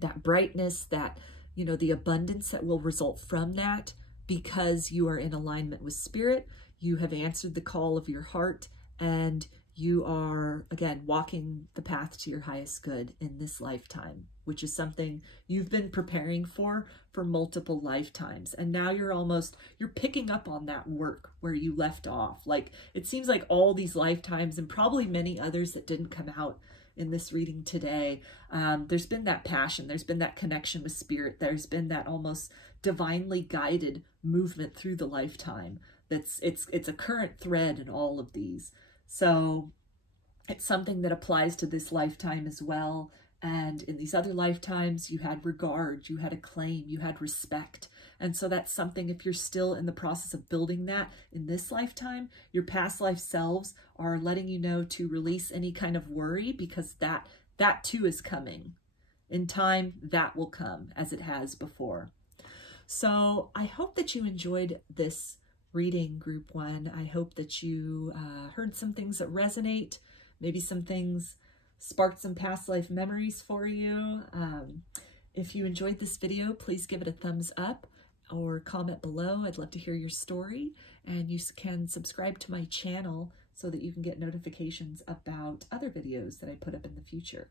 That brightness, that, you know, the abundance that will result from that, because you are in alignment with spirit, you have answered the call of your heart, and you are, again, walking the path to your highest good in this lifetime, which is something you've been preparing for multiple lifetimes. And now you're picking up on that work where you left off. Like, it seems like all these lifetimes, and probably many others that didn't come out in this reading today, there's been that passion, there's been that connection with spirit, there's been that almost divinely guided movement through the lifetime. It's a current thread in all of these. So it's something that applies to this lifetime as well. And in these other lifetimes, you had regard, you had acclaim, you had respect. And so that's something, if you're still in the process of building that in this lifetime, your past life selves are letting you know to release any kind of worry, because that too is coming. In time, that will come, as it has before. So I hope that you enjoyed this reading, group 1. I hope that you heard some things that resonate, maybe some things sparked some past life memories for you. If you enjoyed this video, please give it a thumbs up or comment below. I'd love to hear your story, and you can subscribe to my channel so that you can get notifications about other videos that I put up in the future.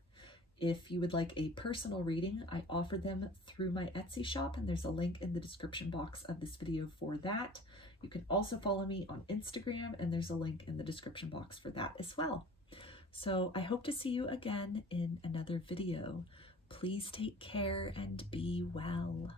If you would like a personal reading, I offer them through my Etsy shop, and there's a link in the description box of this video for that. You can also follow me on Instagram, and there's a link in the description box for that as well. So I hope to see you again in another video. Please take care and be well.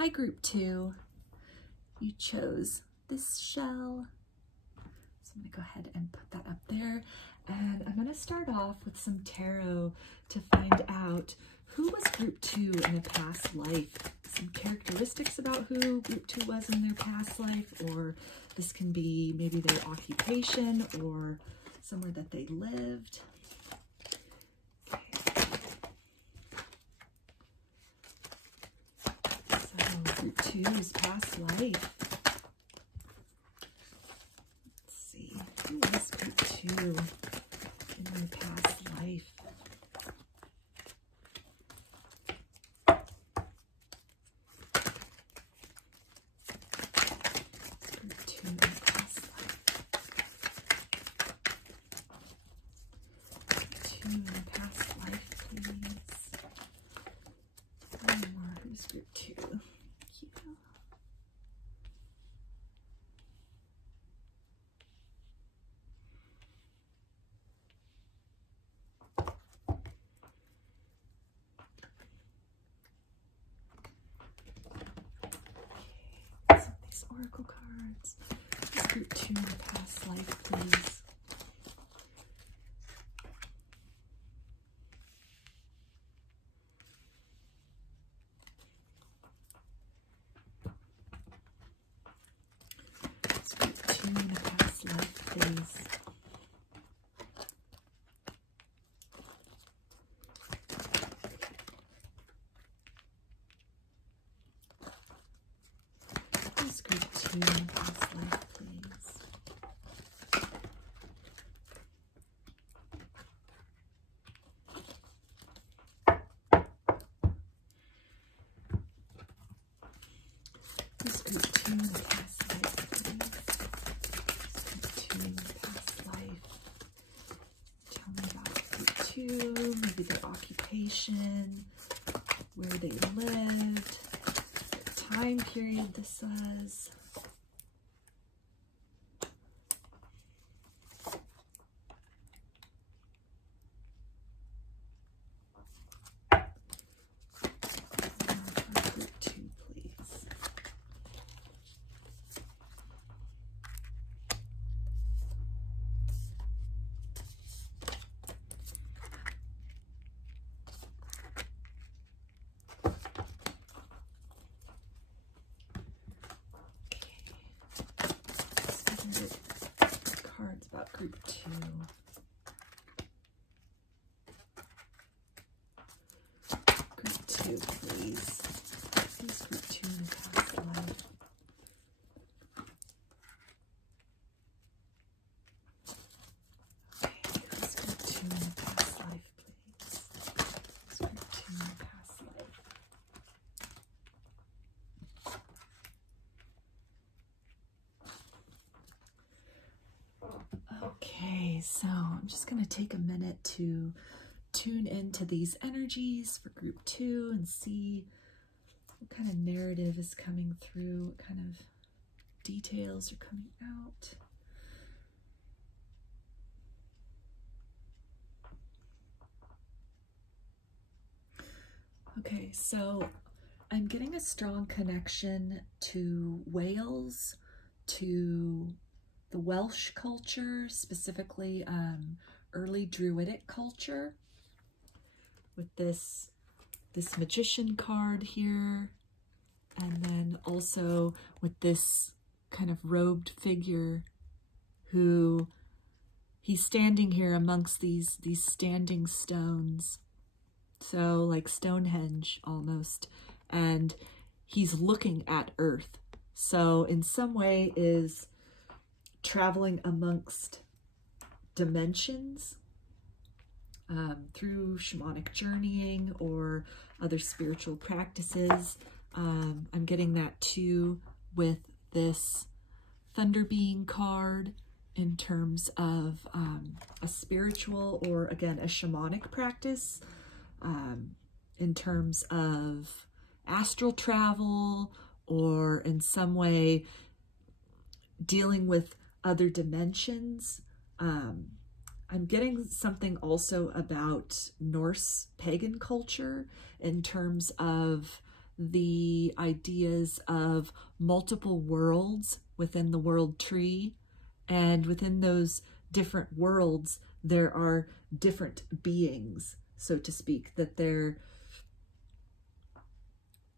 Hi, Group 2. You chose this shell. So I'm going to go ahead and put that up there. And I'm going to start off with some tarot to find out who was Group 2 in a past life. Some characteristics about who Group 2 was in their past life, or this can be maybe their occupation or somewhere that they lived. Group 2's past life. Let's see, who is Group 2 in their past life? Group 2 in their past life. Group 2 in their past life, please. One more. Who's Group 2? Oracle cards. This Group 2 in the past life, please. This Group 2 in the past life, please. In the past life, please. This Group 2 in the past life, please. This Group 2 in the past life. Tell me about Group 2, maybe their occupation, where they lived, what time period this was. About Group 2. Group 2, please. Please, Group 2 in the past life. Okay, please, Group 2 in the past life, please. Please, Group 2 in the past life. Okay, so I'm just going to take a minute to tune into these energies for Group 2 and see what kind of narrative is coming through, what kind of details are coming out. Okay, so I'm getting a strong connection to Wales, to the Welsh culture, specifically early Druidic culture, with this magician card here, and then also with this kind of robed figure who he's standing here amongst these standing stones, so like Stonehenge almost, and he's looking at Earth, so in some way is traveling amongst dimensions through shamanic journeying or other spiritual practices. I'm getting that too with this Thunder Being card in terms of a spiritual or, again, a shamanic practice, in terms of astral travel or in some way dealing with other dimensions. I'm getting something also about Norse pagan culture in terms of the ideas of multiple worlds within the world tree, and within those different worlds there are different beings, so to speak, that they're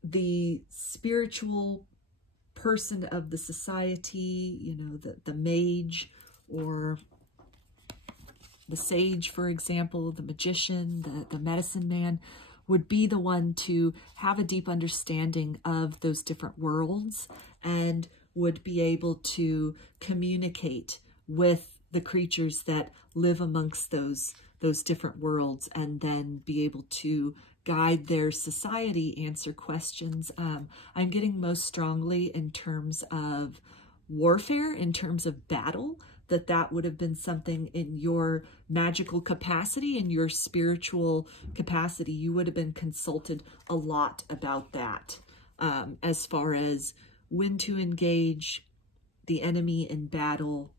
the spiritual person of the society, you know, the mage or the sage, for example, the magician, the medicine man, would be the one to have a deep understanding of those different worlds and would be able to communicate with the creatures that live amongst those different worlds, and then be able to guide their society, answer questions. I'm getting most strongly in terms of warfare, in terms of battle, that would have been something in your magical capacity, in your spiritual capacity. You would have been consulted a lot about that, as far as when to engage the enemy in battle,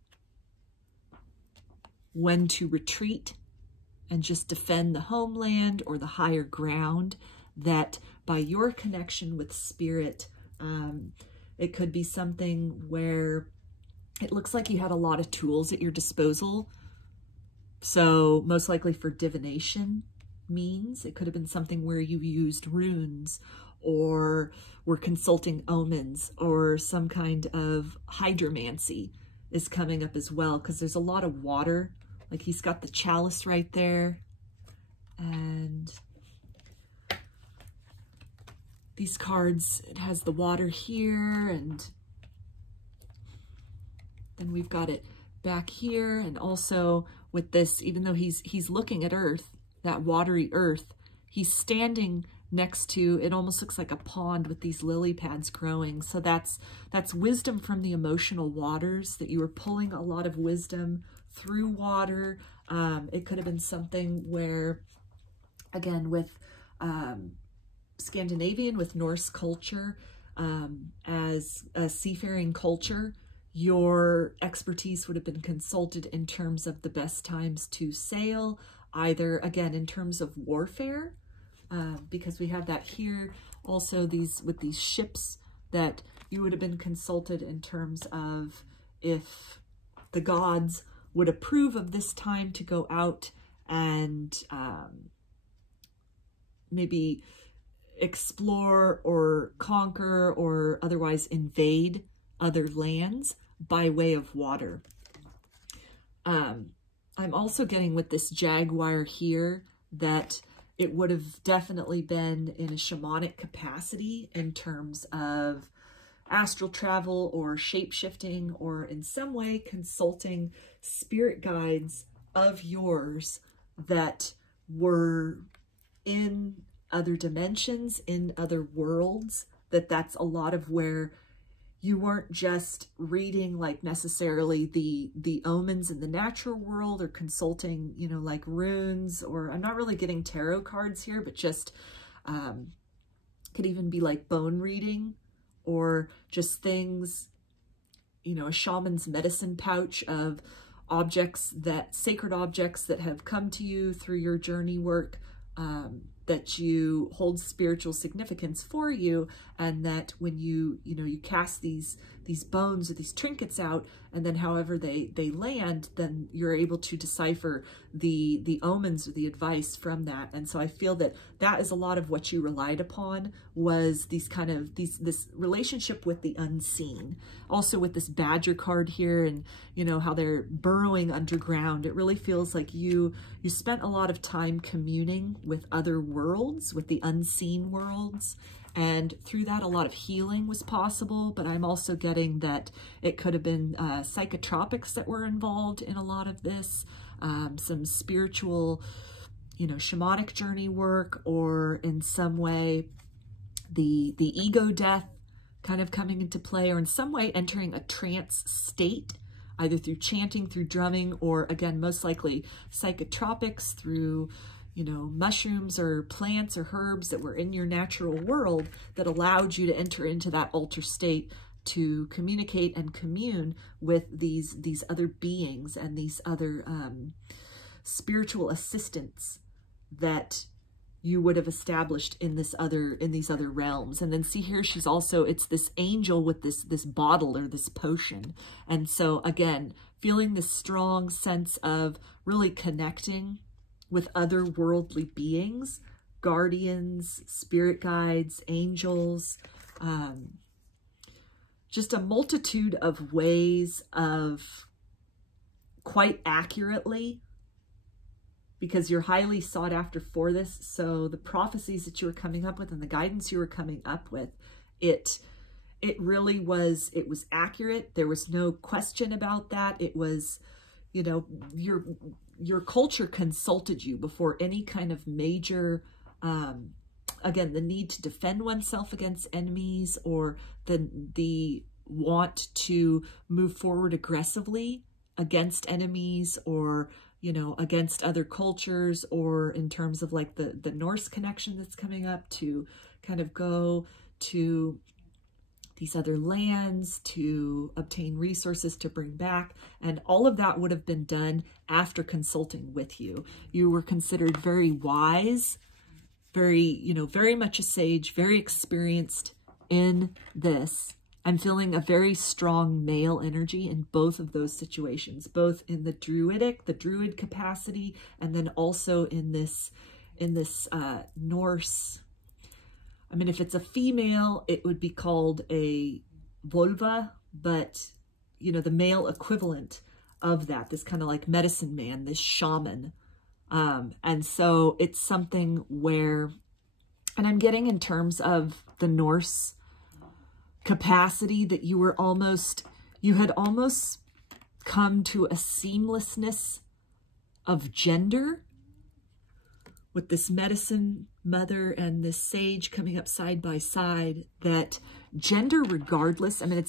when to retreat and just defend the homeland or the higher ground, that by your connection with spirit, it could be something where it looks like you had a lot of tools at your disposal. So most likely for divination means, it could have been something where you used runes or were consulting omens, or some kind of hydromancy is coming up as well, because there's a lot of water. Like he's got the chalice right there, and these cards, it has the water here, and then we've got it back here. And also with this, even though he's looking at earth, that watery earth, he's standing next to, it almost looks like a pond with these lily pads growing. So that's wisdom from the emotional waters, that you were pulling a lot of wisdom through water. It could have been something where, again, with Scandinavian, with Norse culture, as a seafaring culture, your expertise would have been consulted in terms of the best times to sail, either, again, in terms of warfare, because we have that here. Also, with these ships, that you would have been consulted in terms of if the gods would approve of this time to go out and maybe explore or conquer or otherwise invade other lands by way of water. I'm also getting with this jaguar here that it would have definitely been in a shamanic capacity in terms of astral travel or shape-shifting, or in some way consulting spirit guides of yours that were in other dimensions, in other worlds. That's a lot of where you weren't just reading like necessarily the omens in the natural world, or consulting, you know, like runes, or I'm not really getting tarot cards here, but just could even be like bone reading, or just things, you know, a shaman's medicine pouch of objects, that sacred objects that have come to you through your journey work, that you hold spiritual significance for you, and that when you cast these bones or these trinkets out, and then however they land, then you're able to decipher the omens or the advice from that. And so I feel that is a lot of what you relied upon, was this relationship with the unseen. Also with this badger card here, and you know how they're burrowing underground, it really feels like you spent a lot of time communing with other worlds, with the unseen worlds, and through that a lot of healing was possible. But I'm also getting that it could have been psychotropics that were involved in a lot of this, some spiritual, you know, shamanic journey work, or in some way the ego death kind of coming into play, or in some way entering a trance state, either through chanting, through drumming, or again, most likely psychotropics through, you know, mushrooms or plants or herbs that were in your natural world that allowed you to enter into that altered state to communicate and commune with these other beings and these other spiritual assistants that you would have established in these other realms. And then see here, she's also, it's this angel with this bottle or this potion. And so again, feeling this strong sense of really connecting with other worldly beings, guardians, spirit guides, angels, just a multitude of ways of quite accurately, because you're highly sought after for this. So the prophecies that you were coming up with and the guidance you were coming up with, it really was, it was accurate. There was no question about that. It was, you know, your culture consulted you before any kind of major, again, the need to defend oneself against enemies, or the want to move forward aggressively against enemies, or, you know, against other cultures, or in terms of like the Norse connection that's coming up, to kind of go to these other lands to obtain resources to bring back. And all of that would have been done after consulting with you. You were considered very wise, very, you know, very much a sage, very experienced in this. I'm feeling a very strong male energy in both of those situations, both in the druid capacity, and then also in this Norse. I mean, if it's a female, it would be called a vulva, but, you know, the male equivalent of that, this kind of like medicine man, this shaman. And so it's something where, and I'm getting in terms of the Norse capacity, that you were almost, you had almost come to a seamlessness of gender with this medicine mother and this sage coming up side by side, that gender regardless, I mean,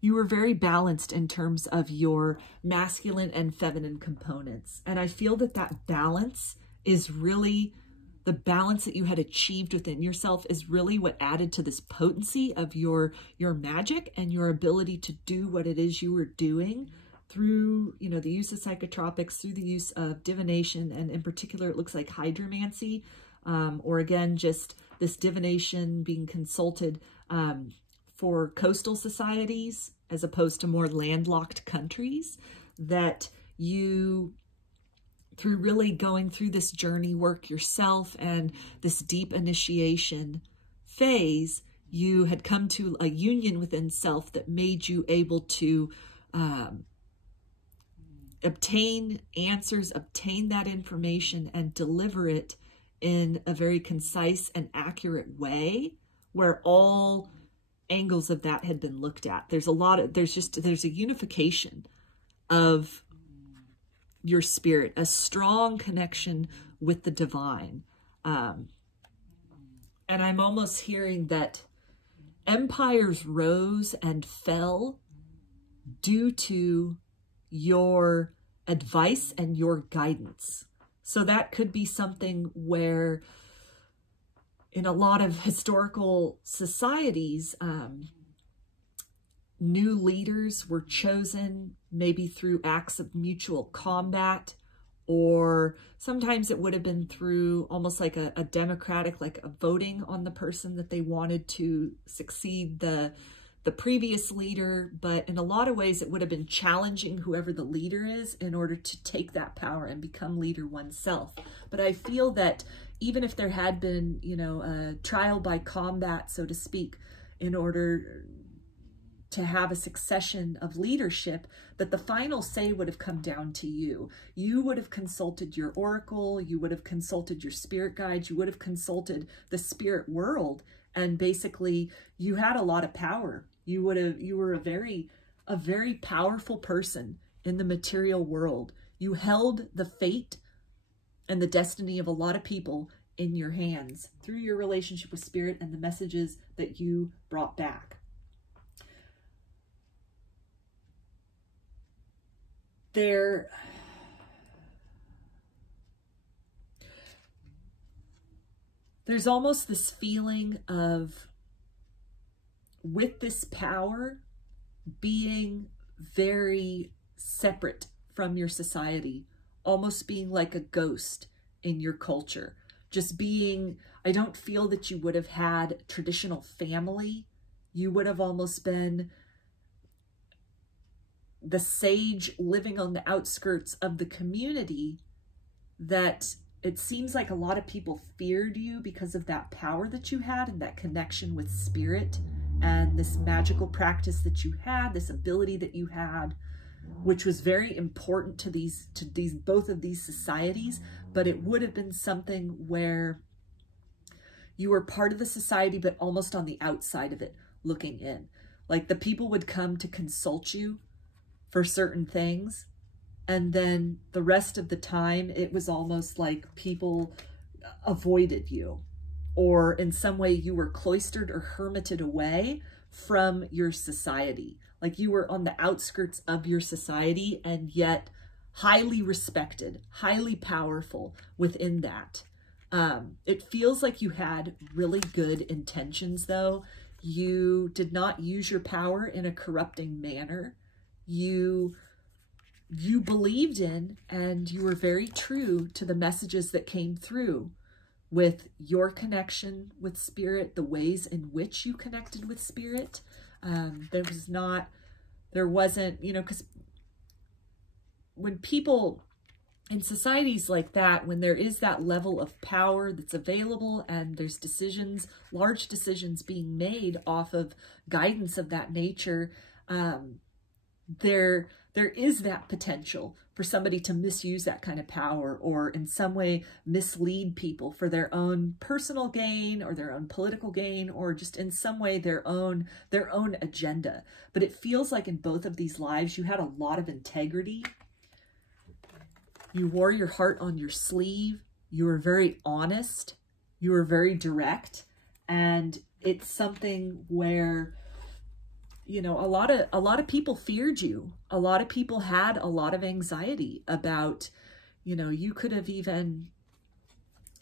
you were very balanced in terms of your masculine and feminine components. And I feel that that balance is really, the balance that you had achieved within yourself is really what added to this potency of your magic and your ability to do what it is you were doing through, you know, the use of psychotropics, through the use of divination, and in particular, it looks like hydromancy, or again, just this divination being consulted for coastal societies as opposed to more landlocked countries, that you, through really going through this journey work yourself and this deep initiation phase, you had come to a union within self that made you able to obtain answers, obtain that information, and deliver it in a very concise and accurate way, where all angles of that had been looked at. There's a unification of your spirit, a strong connection with the divine. And I'm almost hearing that empires rose and fell due to your advice and your guidance. So that could be something where in a lot of historical societies, new leaders were chosen maybe through acts of mutual combat, or sometimes it would have been through almost like a democratic, like a voting on the person that they wanted to succeed the previous leader. But in a lot of ways, it would have been challenging whoever the leader is in order to take that power and become leader oneself. But I feel that even if there had been, you know, a trial by combat, so to speak, in order to have a succession of leadership, that the final say would have come down to you. You would have consulted your oracle, you would have consulted your spirit guides, you would have consulted the spirit world, and basically you had a lot of power. You were a very powerful person in the material world. You held the fate and the destiny of a lot of people in your hands through your relationship with spirit and the messages that you brought back. There's almost this feeling of, with this power, being very separate from your society, almost being like a ghost in your culture. Just being, I don't feel that you would have had traditional family. You would have almost been the sage living on the outskirts of the community, that it seems like a lot of people feared you because of that power that you had and that connection with spirit and this magical practice that you had, this ability that you had, which was very important to both of these societies. But it would have been something where you were part of the society, but almost on the outside of it, looking in. Like the people would come to consult you for certain things, and then the rest of the time, it was almost like people avoided you, or in some way you were cloistered or hermited away from your society. Like you were on the outskirts of your society and yet highly respected, highly powerful within that. It feels like you had really good intentions though. You did not use your power in a corrupting manner. You believed in, and you were very true to the messages that came through with your connection with spirit, the ways in which you connected with spirit. There wasn't, you know, because when people in societies like that, when there is that level of power that's available and there's decisions, large decisions being made off of guidance of that nature, there is that potential for somebody to misuse that kind of power, or in some way mislead people for their own personal gain or their own political gain, or just in some way their own agenda. But it feels like in both of these lives, you had a lot of integrity. You wore your heart on your sleeve. You were very honest. You were very direct. And it's something where, you know, a lot of people feared you. A lot of people had a lot of anxiety about, you know, it could have even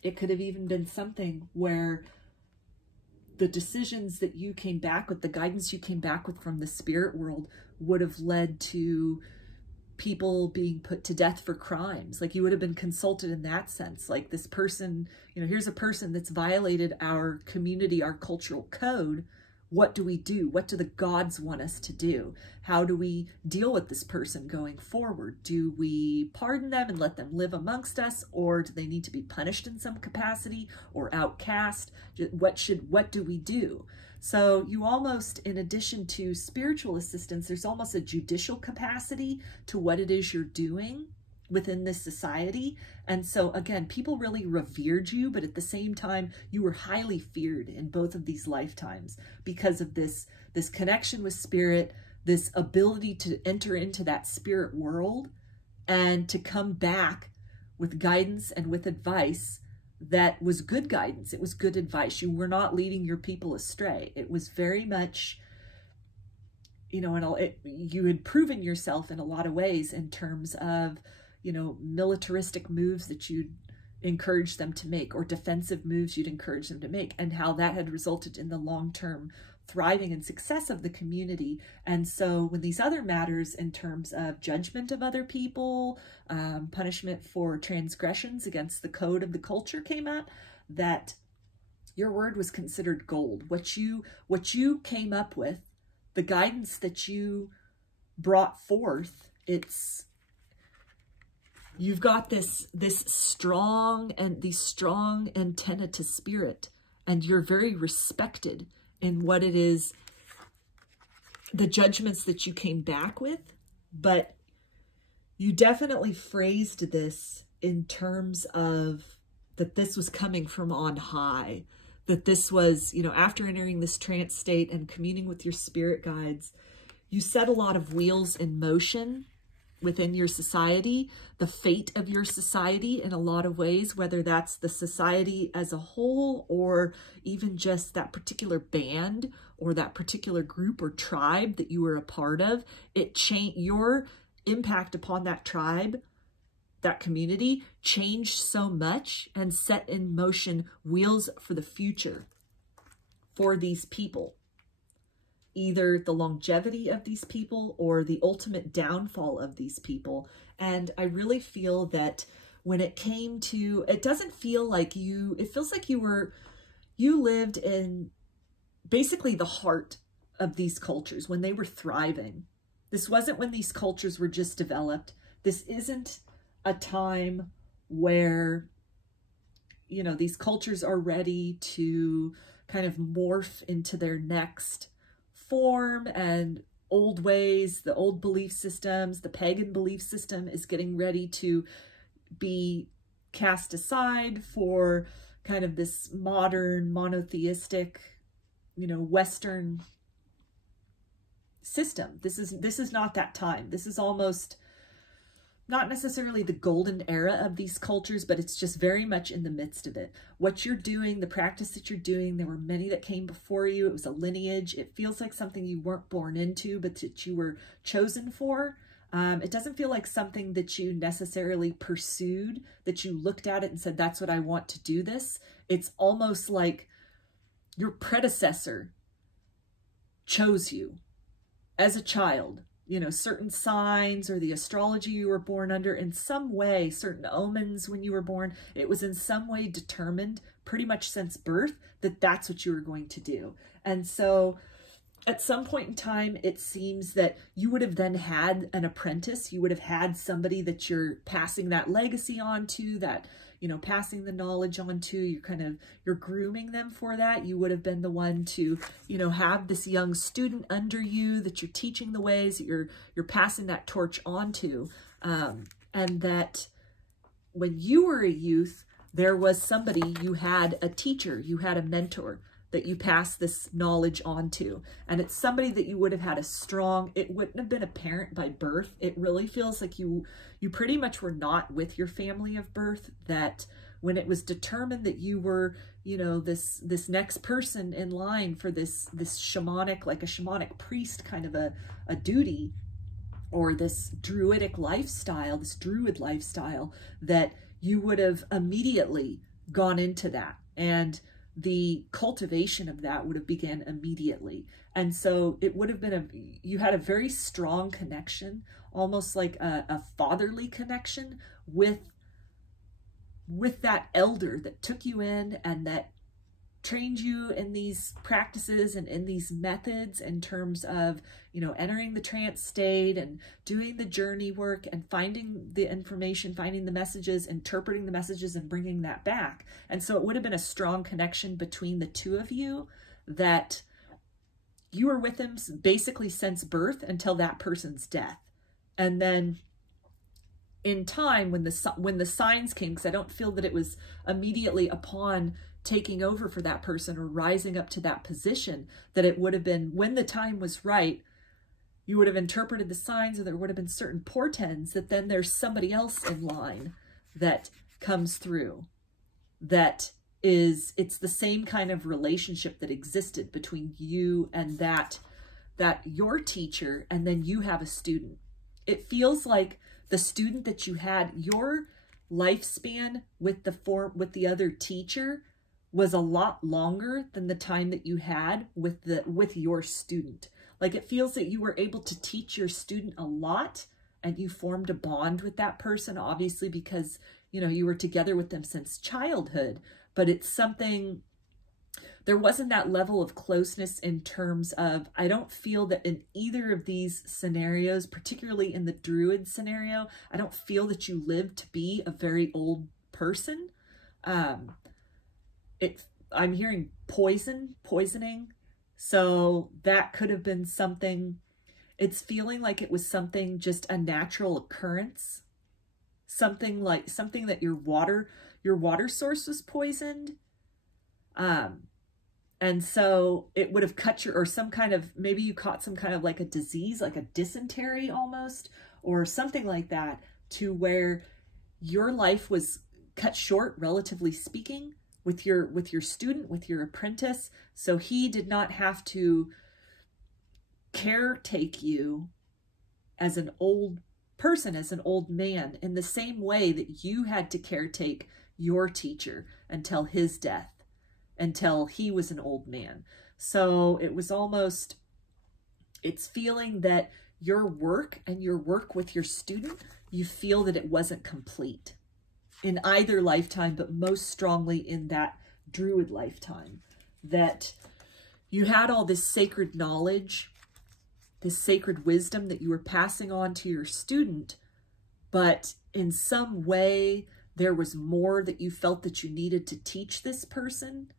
been something where the decisions that you came back with, the guidance you came back with from the spirit world would have led to people being put to death for crimes. Like you would have been consulted in that sense. Like this person, you know, here's a person that's violated our community, our cultural code. What do we do? What do the gods want us to do? How do we deal with this person going forward? Do we pardon them and let them live amongst us? Or do they need to be punished in some capacity or outcast? What do we do? So you almost, in addition to spiritual assistance, there's almost a judicial capacity to what it is you're doing within this society. And so again, people really revered you, but at the same time, you were highly feared in both of these lifetimes because of this connection with spirit, this ability to enter into that spirit world and to come back with guidance and with advice that was good guidance. It was good advice. You were not leading your people astray. It was very much, you know, you had proven yourself in a lot of ways in terms of, you know, militaristic moves that you'd encourage them to make, or defensive moves you'd encourage them to make, and how that had resulted in the long-term thriving and success of the community. And so when these other matters in terms of judgment of other people, punishment for transgressions against the code of the culture came up, that your word was considered gold. What you came up with, the guidance that you brought forth, you've got these strong antenna to spirit, and you're very respected in what it is, the judgments that you came back with. But you definitely phrased this in terms of that this was coming from on high, that this was, you know, after entering this trance state and communing with your spirit guides, you set a lot of wheels in motion within your society, the fate of your society in a lot of ways, whether that's the society as a whole or even just that particular band or that particular group or tribe that you were a part of. Your impact upon that tribe, that community, changed so much and set in motion wheels for the future for these people. Either the longevity of these people or the ultimate downfall of these people. And I really feel that when it came to, it doesn't feel like you, it feels like you lived in basically the heart of these cultures when they were thriving. This wasn't when these cultures were just developed. This isn't a time where, you know, these cultures are ready to kind of morph into their next form, and old ways, the old belief systems, the pagan belief system is getting ready to be cast aside for kind of this modern monotheistic, you know, Western system. This is not that time. This is almost not necessarily the golden era of these cultures, but it's just very much in the midst of it. What you're doing, the practice that you're doing, there were many that came before you. It was a lineage. It feels like something you weren't born into, but that you were chosen for. It doesn't feel like something that you necessarily pursued, that you looked at it and said, that's what I want to do this. It's almost like your predecessor chose you as a child. You know, certain signs or the astrology you were born under, in some way, certain omens when you were born, it was in some way determined pretty much since birth that that's what you were going to do. And so at some point in time, it seems that you would have then had an apprentice. You would have had somebody that you're passing that legacy on to, that, you know, passing the knowledge on to. You're grooming them for that. You would have been the one to, you know, have this young student under you that you're teaching the ways, that you're passing that torch on to. And that when you were a youth, there was somebody, you had a teacher, you had a mentor that you pass this knowledge on to. And it's somebody that you would have had a strong, it wouldn't have been a parent by birth. It really feels like you pretty much were not with your family of birth, that when it was determined that you were, you know, this next person in line for this shamanic, like a shamanic priest kind of a duty, or this druidic lifestyle, this druid lifestyle, that you would have immediately gone into that. And the cultivation of that would have begun immediately. And so it would have been you had a very strong connection, almost like a fatherly connection with that elder that took you in and that trained you in these practices and in these methods in terms of, you know, entering the trance state and doing the journey work and finding the information, finding the messages, interpreting the messages, and bringing that back. And so it would have been a strong connection between the two of you, that you were with him basically since birth until that person's death. And then in time, when the signs came, because I don't feel that it was immediately upon taking over for that person or rising up to that position, that it would have been when the time was right, you would have interpreted the signs, or there would have been certain portents that then there's somebody else in line that comes through. That is, it's the same kind of relationship that existed between you and that your teacher, and then you have a student. It feels like the student that you had, your lifespan with the other teacher was a lot longer than the time that you had with your student. Like, it feels that you were able to teach your student a lot, and you formed a bond with that person, obviously, because, you know, you were together with them since childhood. But it's something, there wasn't that level of closeness in terms of, I don't feel that in either of these scenarios, particularly in the druid scenario, I don't feel that you lived to be a very old person. I'm hearing poisoning. So that could have been something. It's feeling like it was something, just a natural occurrence. Something that your water source was poisoned. And so it would have cut or some kind of, maybe you caught some kind of like a disease, like a dysentery almost, or something like that, to where your life was cut short, relatively speaking, with your student, with your apprentice. So he did not have to caretake you as an old person, as an old man, in the same way that you had to caretake your teacher until his death, until he was an old man. So it was almost, it's feeling that your work and your work with your student, you feel that it wasn't complete. in either lifetime, but most strongly in that druid lifetime, that you had all this sacred knowledge, this sacred wisdom that you were passing on to your student, but in some way there was more that you felt that you needed to teach this person.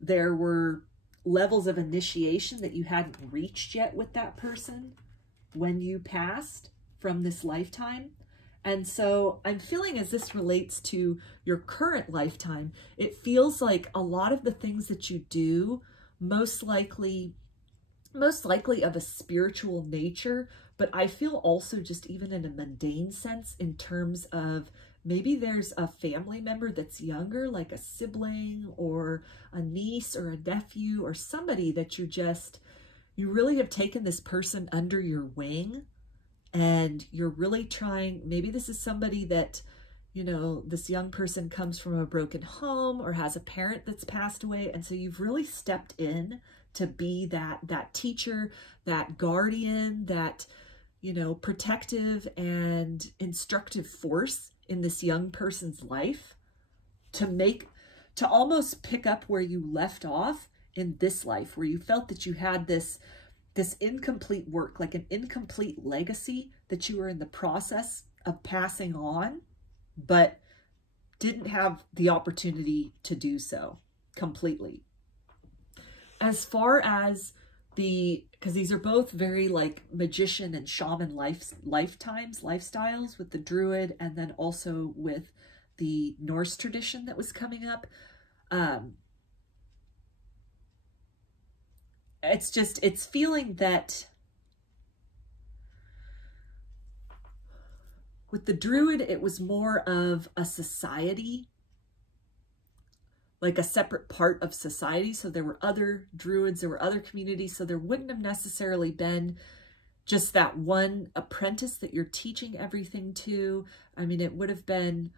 There were levels of initiation that you hadn't reached yet with that person when you passed from this lifetime. And so I'm feeling, as this relates to your current lifetime, it feels like a lot of the things that you do, most likely of a spiritual nature, but I feel also just even in a mundane sense, in terms of maybe there's a family member that's younger, like a sibling or a niece or a nephew or somebody that you really have taken this person under your wing, and you're really trying, maybe this is somebody that, you know, this young person comes from a broken home or has a parent that's passed away. And so you've really stepped in to be that teacher, that guardian, that, you know, protective and instructive force in this young person's life, to almost pick up where you left off in this life, where you felt that you had this incomplete work, like an incomplete legacy that you were in the process of passing on, but didn't have the opportunity to do so completely. As far as because these are both very like magician and shaman lifestyles with the druid, and then also with the Norse tradition that was coming up. It's feeling that with the druid, it was more of a society, like a separate part of society. So there were other druids, there were other communities. So there wouldn't have necessarily been just that one apprentice that you're teaching everything to. I mean, it would have been,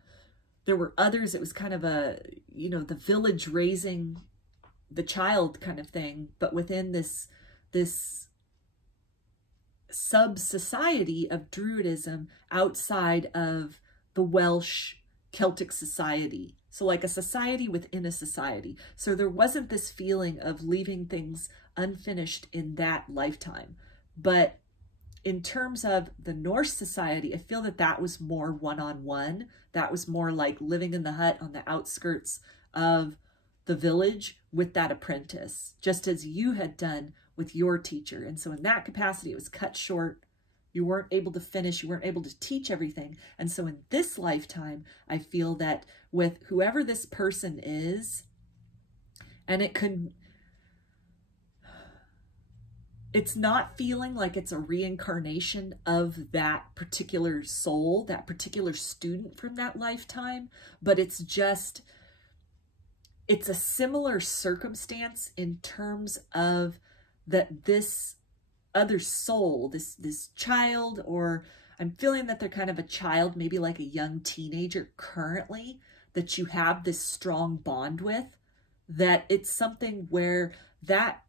there were others. It was kind of a, you know, the village raising the child kind of thing, but within this sub-society of druidism outside of the Welsh Celtic society. So like a society within a society. So there wasn't this feeling of leaving things unfinished in that lifetime. But in terms of the Norse society, I feel that that was more one-on-one. That was more like living in the hut on the outskirts of the village with that apprentice, just as you had done with your teacher. And so in that capacity, it was cut short. You weren't able to finish. You weren't able to teach everything. And so in this lifetime, I feel that with whoever this person is, and it's not feeling like it's a reincarnation of that particular soul, that particular student from that lifetime, but it's just, it's a similar circumstance in terms of that this other soul, this child, or I'm feeling that they're kind of a child, maybe like a young teenager currently, that you have this strong bond with, that it's something where that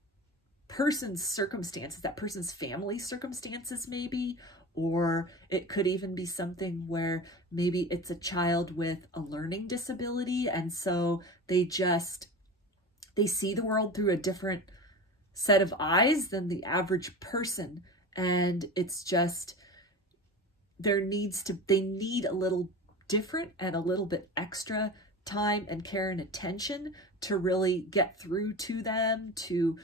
person's circumstances, that person's family circumstances maybe, or it could even be something where maybe it's a child with a learning disability, and so they see the world through a different set of eyes than the average person, and it's just they need a little different and a little bit extra time and care and attention to really get through to them, to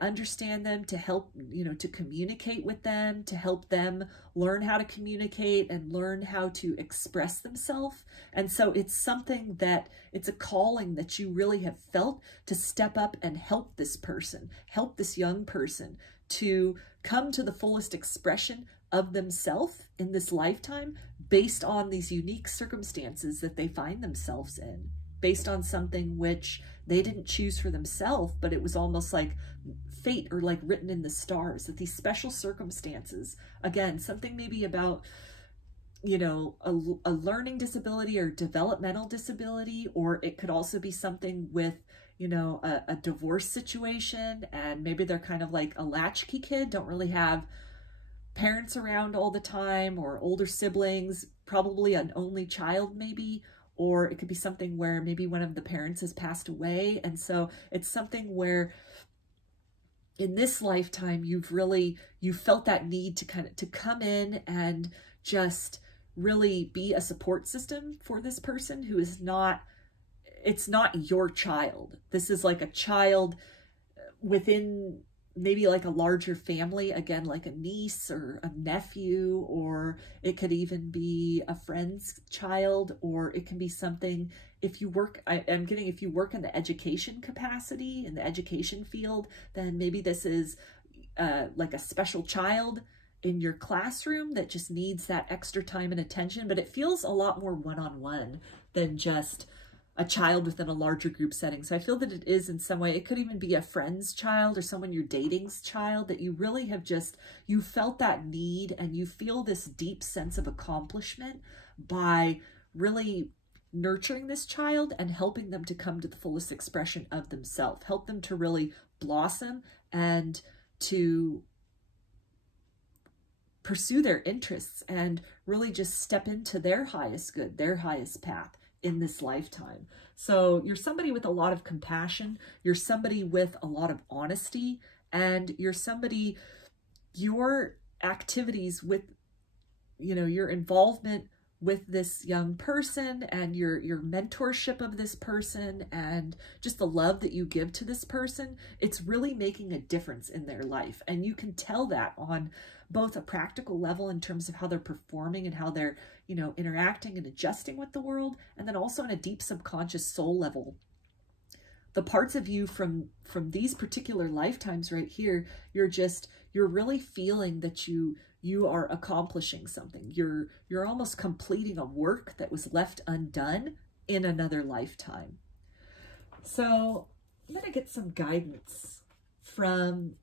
understand them, to help, you know, to communicate with them, to help them learn how to communicate and learn how to express themselves. And so it's something that, it's a calling that you really have felt to step up and help this person, help this young person to come to the fullest expression of themselves in this lifetime based on these unique circumstances that they find themselves in, based on something which they didn't choose for themselves, but it was almost like fate or like written in the stars, that these special circumstances, again, something maybe about, you know, a learning disability or developmental disability, or it could also be something with, you know, a divorce situation, and maybe they're kind of like a latchkey kid, don't really have parents around all the time, or older siblings, probably an only child maybe, or it could be something where maybe one of the parents has passed away. And so it's something where in this lifetime, you felt that need to come in and just really be a support system for this person who is not, it's not your child. This is like a child within maybe like a larger family, again, like a niece or a nephew, or it could even be a friend's child, or it can be something, if you work, I'm getting, if you work in the education capacity, in the education field, then maybe this is like a special child in your classroom that just needs that extra time and attention, but it feels a lot more one-on-one than just a child within a larger group setting. So I feel that it is in some way, it could even be a friend's child or someone you're dating's child, that you really have just, you felt that need and you feel this deep sense of accomplishment by really nurturing this child and helping them to come to the fullest expression of themselves, help them to really blossom and to pursue their interests and really just step into their highest good, their highest path in this lifetime. So you're somebody with a lot of compassion, you're somebody with a lot of honesty, and you're somebody, your activities with, you know, your involvement with this young person and your mentorship of this person and just the love that you give to this person, it's really making a difference in their life. And you can tell that on both a practical level in terms of how they're performing and how they're, you know, interacting and adjusting with the world, and then also on a deep subconscious soul level. The parts of you from these particular lifetimes right here, you're really feeling that you are accomplishing something. You're almost completing a work that was left undone in another lifetime. So I'm going to get some guidance from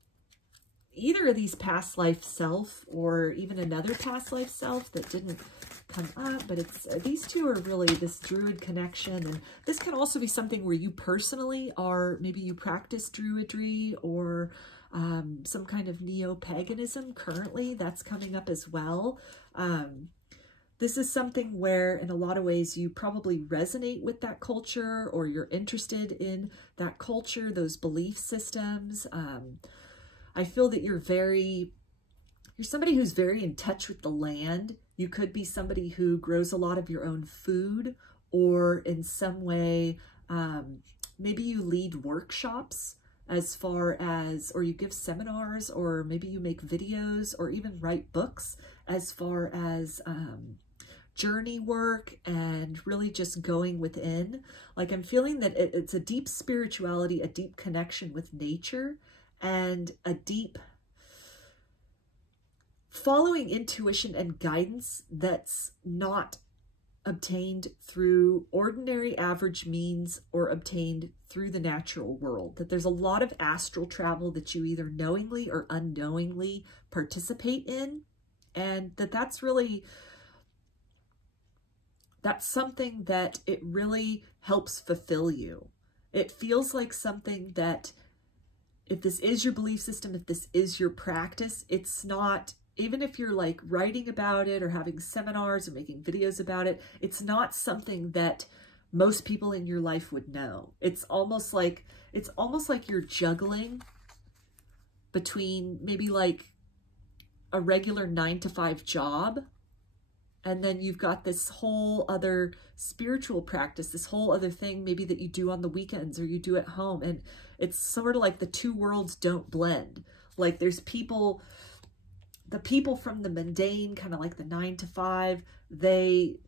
either of these past life self or even another past life self that didn't come up, but it's these two are really this druid connection. And this can also be something where you personally are, maybe you practice druidry or some kind of neo-paganism currently. That's coming up as well. This is something where in a lot of ways you probably resonate with that culture, or you're interested in that culture, those belief systems. I feel that you're somebody who's very in touch with the land. You could be somebody who grows a lot of your own food, or in some way, maybe you lead workshops as far as, or you give seminars, or maybe you make videos or even write books as far as journey work and really just going within. Like I'm feeling that it's a deep spirituality, a deep connection with nature, and a deep following intuition and guidance that's not obtained through ordinary average means or obtained through the natural world. That there's a lot of astral travel that you either knowingly or unknowingly participate in, and that's something that it really helps fulfill you. It feels like something that, if this is your belief system, if this is your practice, it's not, even if you're like writing about it or having seminars or making videos about it, it's not something that most people in your life would know. It's almost like you're juggling between maybe like a regular 9-to-5 job, and then you've got this whole other spiritual practice, this whole other thing maybe that you do on the weekends or you do at home. And it's sort of like the two worlds don't blend. Like there's people, the people from the mundane, kind of like the 9-to-5, they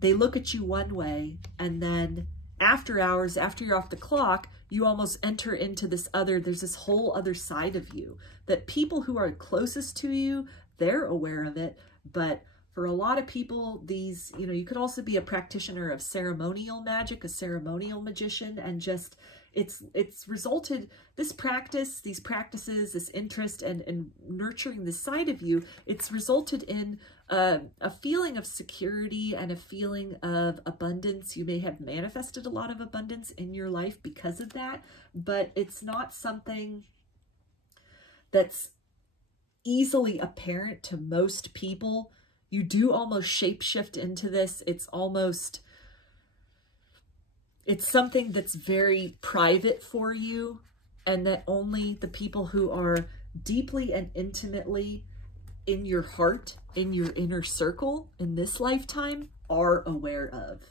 look at you one way, and then after hours, after you're off the clock, you almost enter into this other, there's this whole other side of you that people who are closest to you, they're aware of it. But for a lot of people, these, you know, you could also be a practitioner of ceremonial magic, a ceremonial magician, and just, it's resulted, this practice, these practices, this interest and nurturing this side of you, it's resulted in a feeling of security and a feeling of abundance. You may have manifested a lot of abundance in your life because of that, but it's not something that's easily apparent to most people. You do almost shapeshift into this. It's almost, it's something that's very private for you, and that only the people who are deeply and intimately in your heart, in your inner circle in this lifetime, are aware of.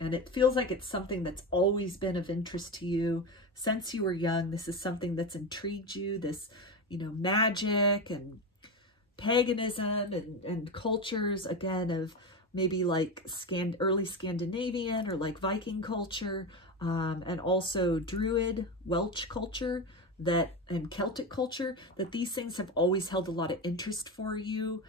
And it feels like it's something that's always been of interest to you since you were young. This is something that's intrigued you, this, you know, magic and paganism and cultures, again, of maybe like early Scandinavian or like Viking culture, and also Druid, Welsh culture, and Celtic culture, that these things have always held a lot of interest for you.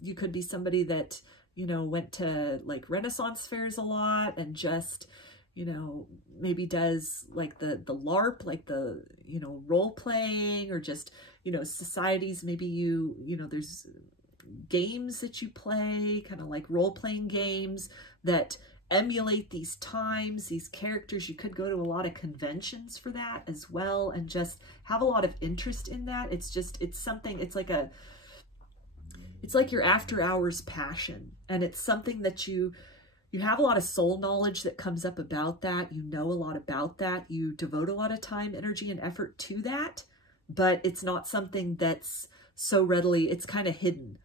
You could be somebody that, you know, went to like Renaissance fairs a lot and just, you know, maybe does like the LARP, like the, you know, role playing, or just, you know, societies, maybe you know, there's games that you play, kind of like role-playing games that emulate these times, these characters. You could go to a lot of conventions for that as well, and just have a lot of interest in that. It's just, it's something, it's like your after hours passion, and it's something that you have a lot of soul knowledge that comes up about that. You know a lot about that. You devote a lot of time, energy, and effort to that, but it's not something that's so readily, it's kind of hidden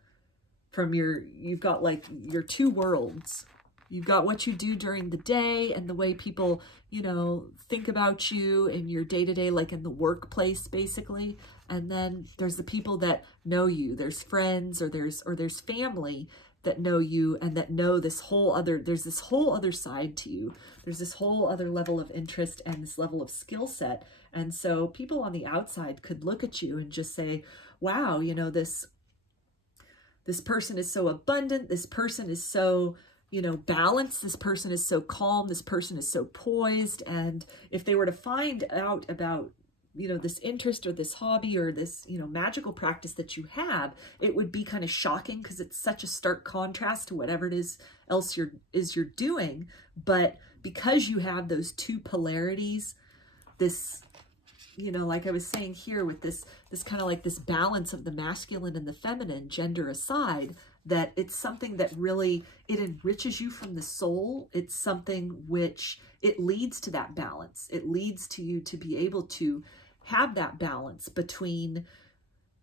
from you've got like your two worlds. You've got what you do during the day and the way people, you know, think about you in your day-to-day, like in the workplace, basically. And then there's the people that know you. There's friends, or there's family that know you, and that know this whole other, there's this whole other side to you. There's this whole other level of interest and this level of skill set. And so people on the outside could look at you and just say, wow, you know, this person is so abundant. This person is so, you know, balanced. This person is so calm. This person is so poised. And if they were to find out about, you know, this interest or this hobby or this, you know, magical practice that you have, it would be kind of shocking, because it's such a stark contrast to whatever it is else you're doing. But because you have those two polarities, this, you know, like I was saying here, with this kind of like this balance of the masculine and the feminine, gender aside, that it's something that really, it enriches you from the soul. It's something which, it leads to that balance. It leads to you to be able to have that balance between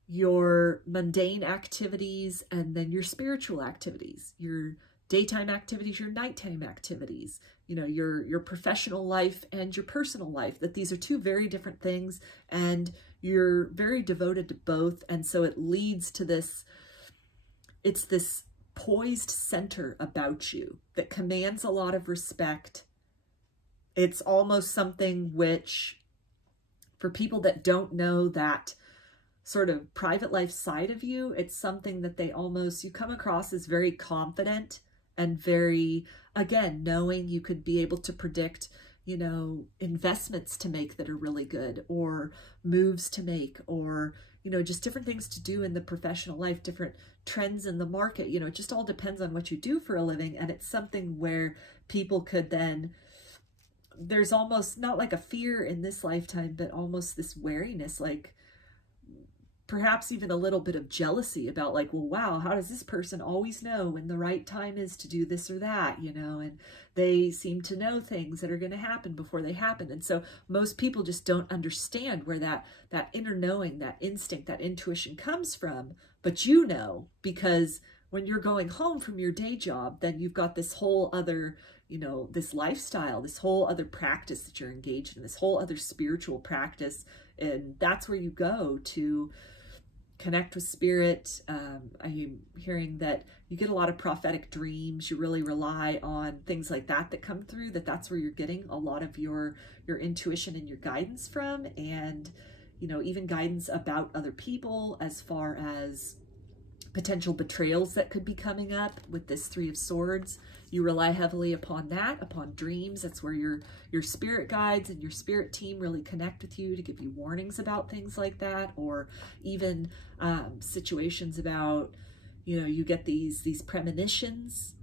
your mundane activities and then your spiritual activities, your daytime activities, your nighttime activities, you know, your professional life and your personal life, that these are two very different things, and you're very devoted to both. And so it leads to this, it's this poised center about you that commands a lot of respect. It's almost something which, for people that don't know that sort of private life side of you, it's something that they almost, you come across as very confident and very, again, knowing you could be able to predict, you know, investments to make that are really good, or moves to make, or, you know, just different things to do in the professional life, different trends in the market. You know, it just all depends on what you do for a living. And it's something where people could then, there's almost not like a fear in this lifetime, but almost this wariness, like perhaps even a little bit of jealousy about like, well, wow, how does this person always know when the right time is to do this or that, you know, and they seem to know things that are going to happen before they happen. And so most people just don't understand where that inner knowing, that instinct, that intuition comes from. But you know, because when you're going home from your day job, then you've got this whole other, you know, this lifestyle, this whole other practice that you're engaged in, this whole other spiritual practice. And that's where you go to connect with spirit. I'm hearing that you get a lot of prophetic dreams. You really rely on things like that come through, that's where you're getting a lot of your intuition and your guidance from. And, you know, even guidance about other people, as far as potential betrayals that could be coming up with this Three of Swords. You rely heavily upon that, upon dreams. That's where your spirit guides and your spirit team really connect with you to give you warnings about things like that, or even situations about, you know, you get these premonitions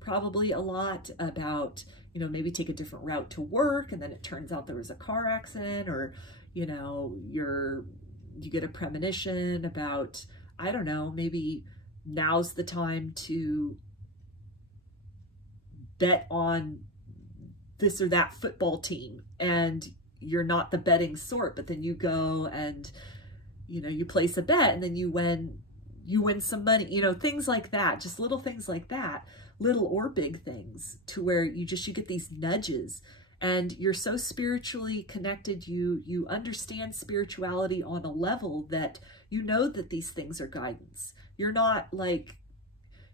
probably a lot about, you know, maybe take a different route to work, and then it turns out there was a car accident, or, you know, you get a premonition about, I don't know, maybe now's the time to bet on this or that football team, and you're not the betting sort, but then you go and, you know, you place a bet and then you win some money, you know, things like that, just little things like that, little or big things, to where you get these nudges, and you're so spiritually connected. You understand spirituality on a level that you know that these things are guidance. You're not like,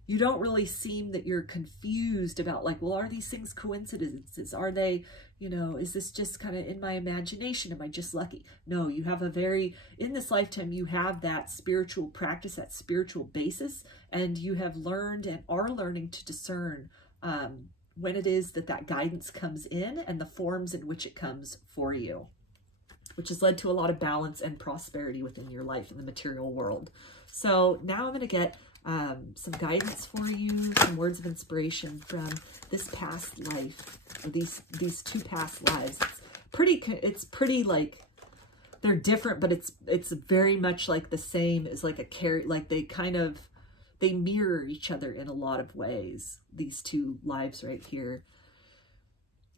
you don't really seem that you're confused about like, well, are these things coincidences? Are they, you know, is this just kind of in my imagination? Am I just lucky? No, you have in this lifetime, you have that spiritual practice, that spiritual basis, and you have learned and are learning to discern when it is that guidance comes in and the forms in which it comes for you, which has led to a lot of balance and prosperity within your life in the material world. So now I'm going to get some guidance for you, some words of inspiration from this past life, or these two past lives. It's pretty like, they're different, but it's very much like the same as like like they mirror each other in a lot of ways, these two lives right here.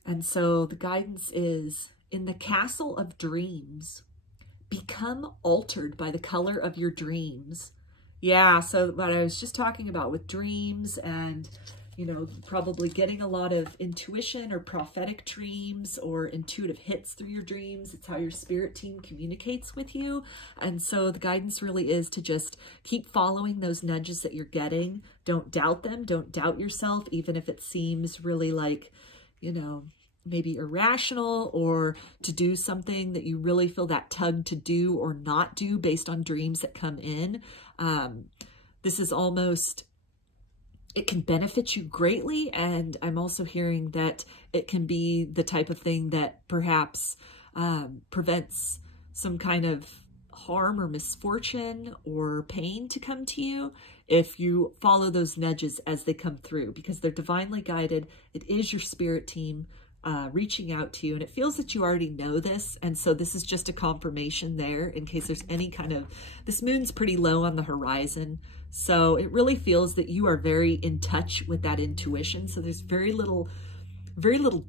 And so the guidance is, in the castle of dreams, become altered by the color of your dreams. Yeah, so what I was just talking about with dreams and, you know, probably getting a lot of intuition or prophetic dreams or intuitive hits through your dreams. It's how your spirit team communicates with you. And so the guidance really is to just keep following those nudges that you're getting. Don't doubt them. Don't doubt yourself, even if it seems really like, you know, maybe irrational, or to do something that you really feel that tug to do or not do based on dreams that come in. This is almost, it can benefit you greatly. And I'm also hearing that it can be the type of thing that perhaps prevents some kind of harm or misfortune or pain to come to you if you follow those nudges as they come through, because they're divinely guided. It is your spirit team reaching out to you, and it feels that you already know this, and so this is just a confirmation there in case there's any kind of, this moon's pretty low on the horizon, so it really feels that you are very in touch with that intuition. So there's very little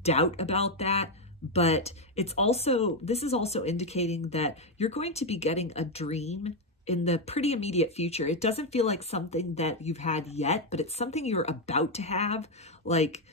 doubt about that. But it's also, this is also indicating that you're going to be getting a dream in the pretty immediate future. It doesn't feel like something that you've had yet, but it's something you're about to have, like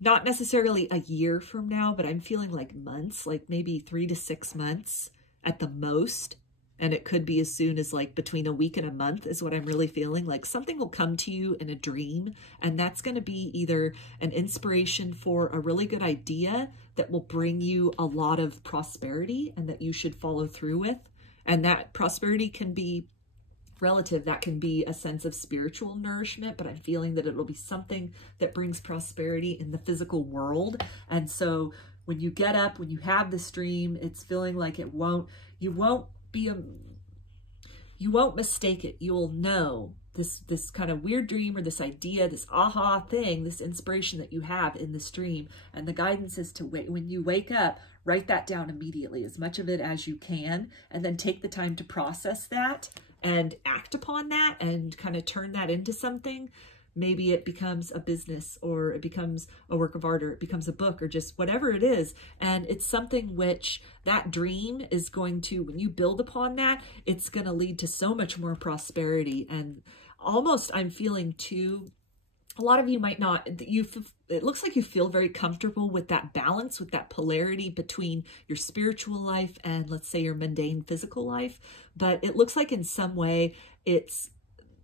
not necessarily a year from now, but I'm feeling like months, like maybe 3 to 6 months at the most. And it could be as soon as like between a week and a month is what I'm really feeling. Like something will come to you in a dream, and that's going to be either an inspiration for a really good idea that will bring you a lot of prosperity and that you should follow through with. And that prosperity can be relative. That can be a sense of spiritual nourishment, but I'm feeling that it'll be something that brings prosperity in the physical world. And so when you get up, when you have this dream, it's feeling like you won't mistake it. You'll know this kind of weird dream or this idea, this aha thing, this inspiration that you have in this dream. And the guidance is to wait. When you wake up, write that down immediately, as much of it as you can, and then take the time to process that and act upon that and kind of turn that into something. Maybe it becomes a business, or it becomes a work of art, or it becomes a book, or just whatever it is. And it's something which that dream is going to, when you build upon that, it's going to lead to so much more prosperity. And almost I'm feeling too, a lot of you might not, it looks like you feel very comfortable with that balance, with that polarity between your spiritual life and, let's say, your mundane physical life. But it looks like in some way it's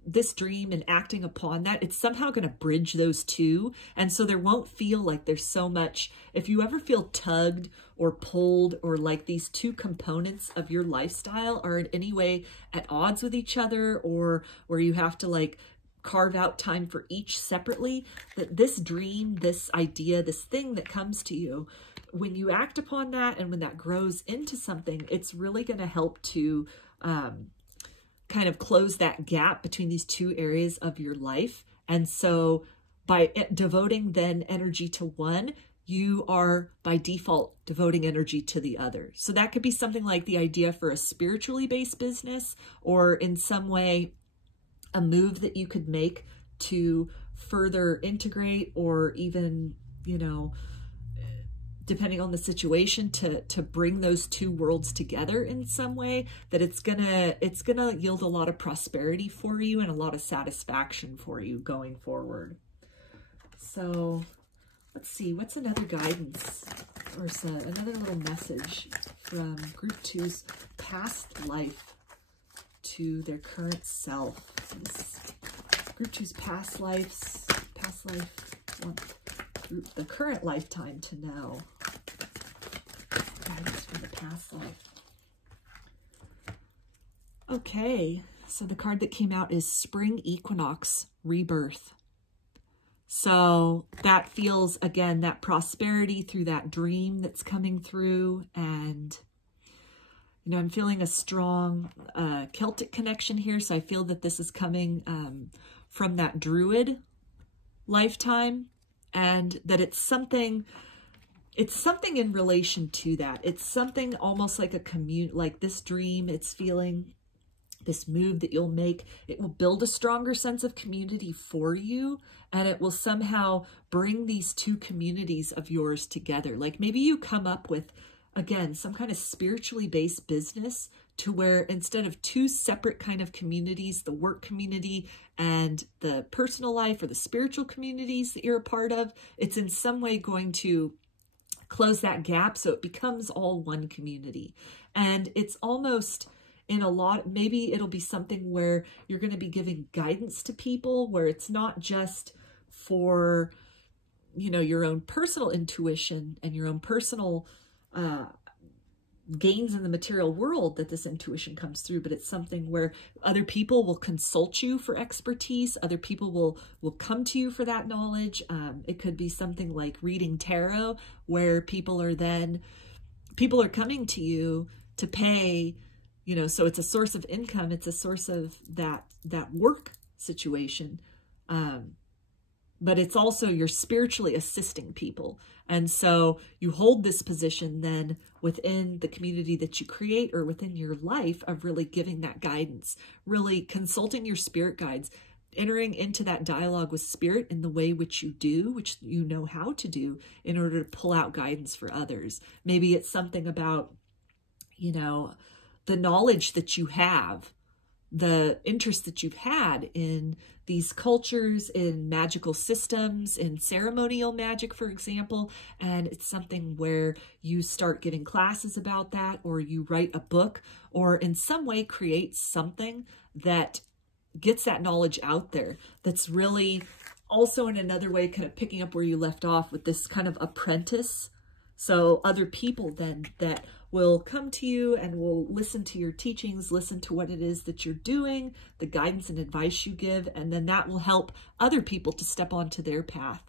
this dream and acting upon that, it's somehow going to bridge those two. And so there won't feel like there's so much, if you ever feel tugged or pulled, or like these two components of your lifestyle are in any way at odds with each other, or where you have to like carve out time for each separately, that this dream, this idea, this thing that comes to you, when you act upon that and when that grows into something, it's really going to help to kind of close that gap between these two areas of your life. And so by devoting then energy to one, you are by default devoting energy to the other. So that could be something like the idea for a spiritually based business, or in some way a move that you could make to further integrate, or even, you know, depending on the situation, to bring those two worlds together in some way, that it's gonna yield a lot of prosperity for you and a lot of satisfaction for you going forward. So let's see, what's another guidance or another little message from Group 2's past life to their current self. Group 2's past life want the current lifetime to know. Guidance from the past life. Okay, so the card that came out is Spring Equinox Rebirth. So that feels, again, that prosperity through that dream that's coming through. And, you know, I'm feeling a strong Celtic connection here. So I feel that this is coming from that Druid lifetime, and that it's something in relation to that. It's something almost like like this dream. It's feeling this move that you'll make. It will build a stronger sense of community for you, and it will somehow bring these two communities of yours together. Like maybe you come up with, again, some kind of spiritually based business to where instead of two separate kind of communities, the work community and the personal life or the spiritual communities that you're a part of, it's in some way going to close that gap so it becomes all one community. And it's almost in a lot, maybe it'll be something where you're going to be giving guidance to people, where it's not just for, you know, your own personal intuition and your own personal gains in the material world that this intuition comes through, but it's something where other people will consult you for expertise. Other people will come to you for that knowledge. It could be something like reading tarot, where people are coming to you to pay, you know, so it's a source of income. It's a source of that work situation. But it's also you're spiritually assisting people. And so you hold this position then within the community that you create or within your life of really giving that guidance, really consulting your spirit guides, entering into that dialogue with spirit in the way which you do, which you know how to do in order to pull out guidance for others. Maybe it's something about, you know, the knowledge that you have, the interest that you've had in these cultures, in magical systems, in ceremonial magic, for example, and it's something where you start giving classes about that, or you write a book, or in some way create something that gets that knowledge out there. That's really also in another way kind of picking up where you left off with this kind of apprentice. So other people then that will come to you and will listen to your teachings, listen to what it is that you're doing, the guidance and advice you give, and then that will help other people to step onto their path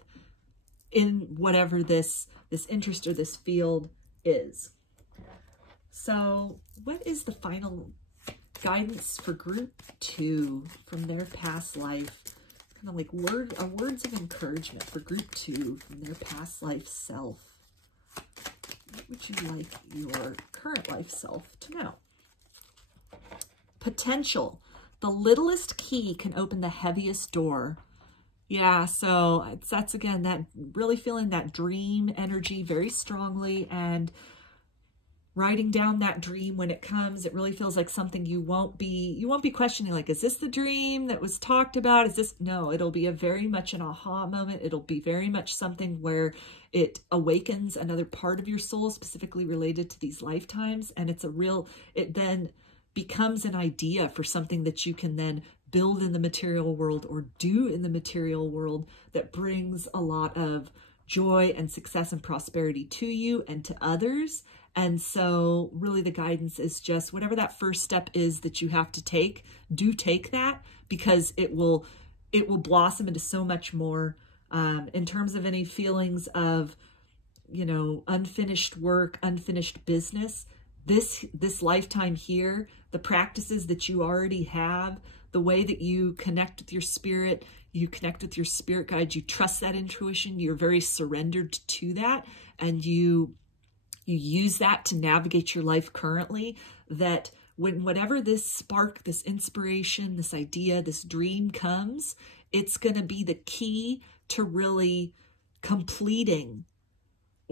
in whatever this interest or this field is. So what is the final guidance for Group 2 from their past life? Kind of like words of encouragement for Group 2 from their past life self. What would you like your current life self to know? Potential. The littlest key can open the heaviest door. Yeah, so that's again, that really feeling that dream energy very strongly, and writing down that dream when it comes. It really feels like something you won't be questioning, like, is this the dream that was talked about? Is this? No, it'll be a very much an aha moment. It'll be very much something where it awakens another part of your soul specifically related to these lifetimes. And it then becomes an idea for something that you can then build in the material world or do in the material world that brings a lot of joy and success and prosperity to you and to others. And so really the guidance is just whatever that first step is that you have to take, do take that, because it will blossom into so much more. In terms of any feelings of, you know, unfinished work, unfinished business, this lifetime here, the practices that you already have, the way that you connect with your spirit, you connect with your spirit guide, you trust that intuition, you're very surrendered to that, and you use that to navigate your life currently, that whatever this spark, this inspiration, this idea, this dream comes, it's going to be the key to really completing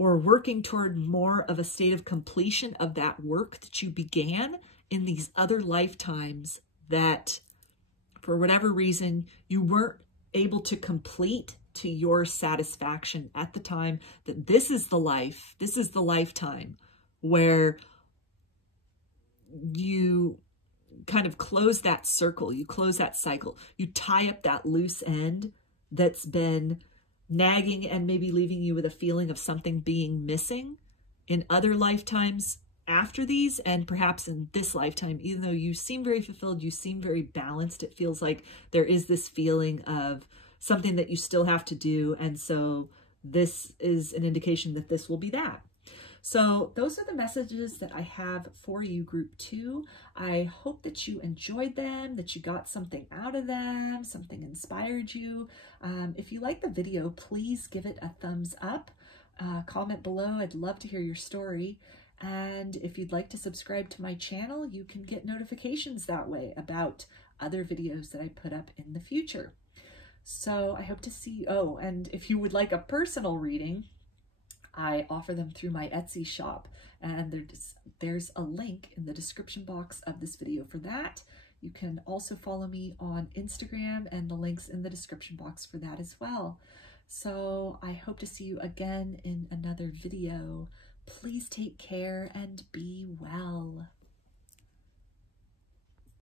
or working toward more of a state of completion of that work that you began in these other lifetimes that, for whatever reason, you weren't able to complete to your satisfaction at the time, that this is the life, this is the lifetime where you kind of close that circle, you close that cycle, you tie up that loose end that's been nagging and maybe leaving you with a feeling of something being missing in other lifetimes after these, and perhaps in this lifetime. Even though you seem very fulfilled, you seem very balanced, it feels like there is this feeling of something that you still have to do. And so this is an indication that this will be that. So those are the messages that I have for you, group 2. I hope that you enjoyed them, that you got something out of them, something inspired you. If you like the video, please give it a thumbs up. Comment below. I'd love to hear your story. And if you'd like to subscribe to my channel, you can get notifications that way about other videos that I put up in the future. So I hope to see you. Oh, and if you would like a personal reading, I offer them through my Etsy shop, and there's a link in the description box of this video for that. You can also follow me on Instagram, and the link's in the description box for that as well. So I hope to see you again in another video. Please take care and be well.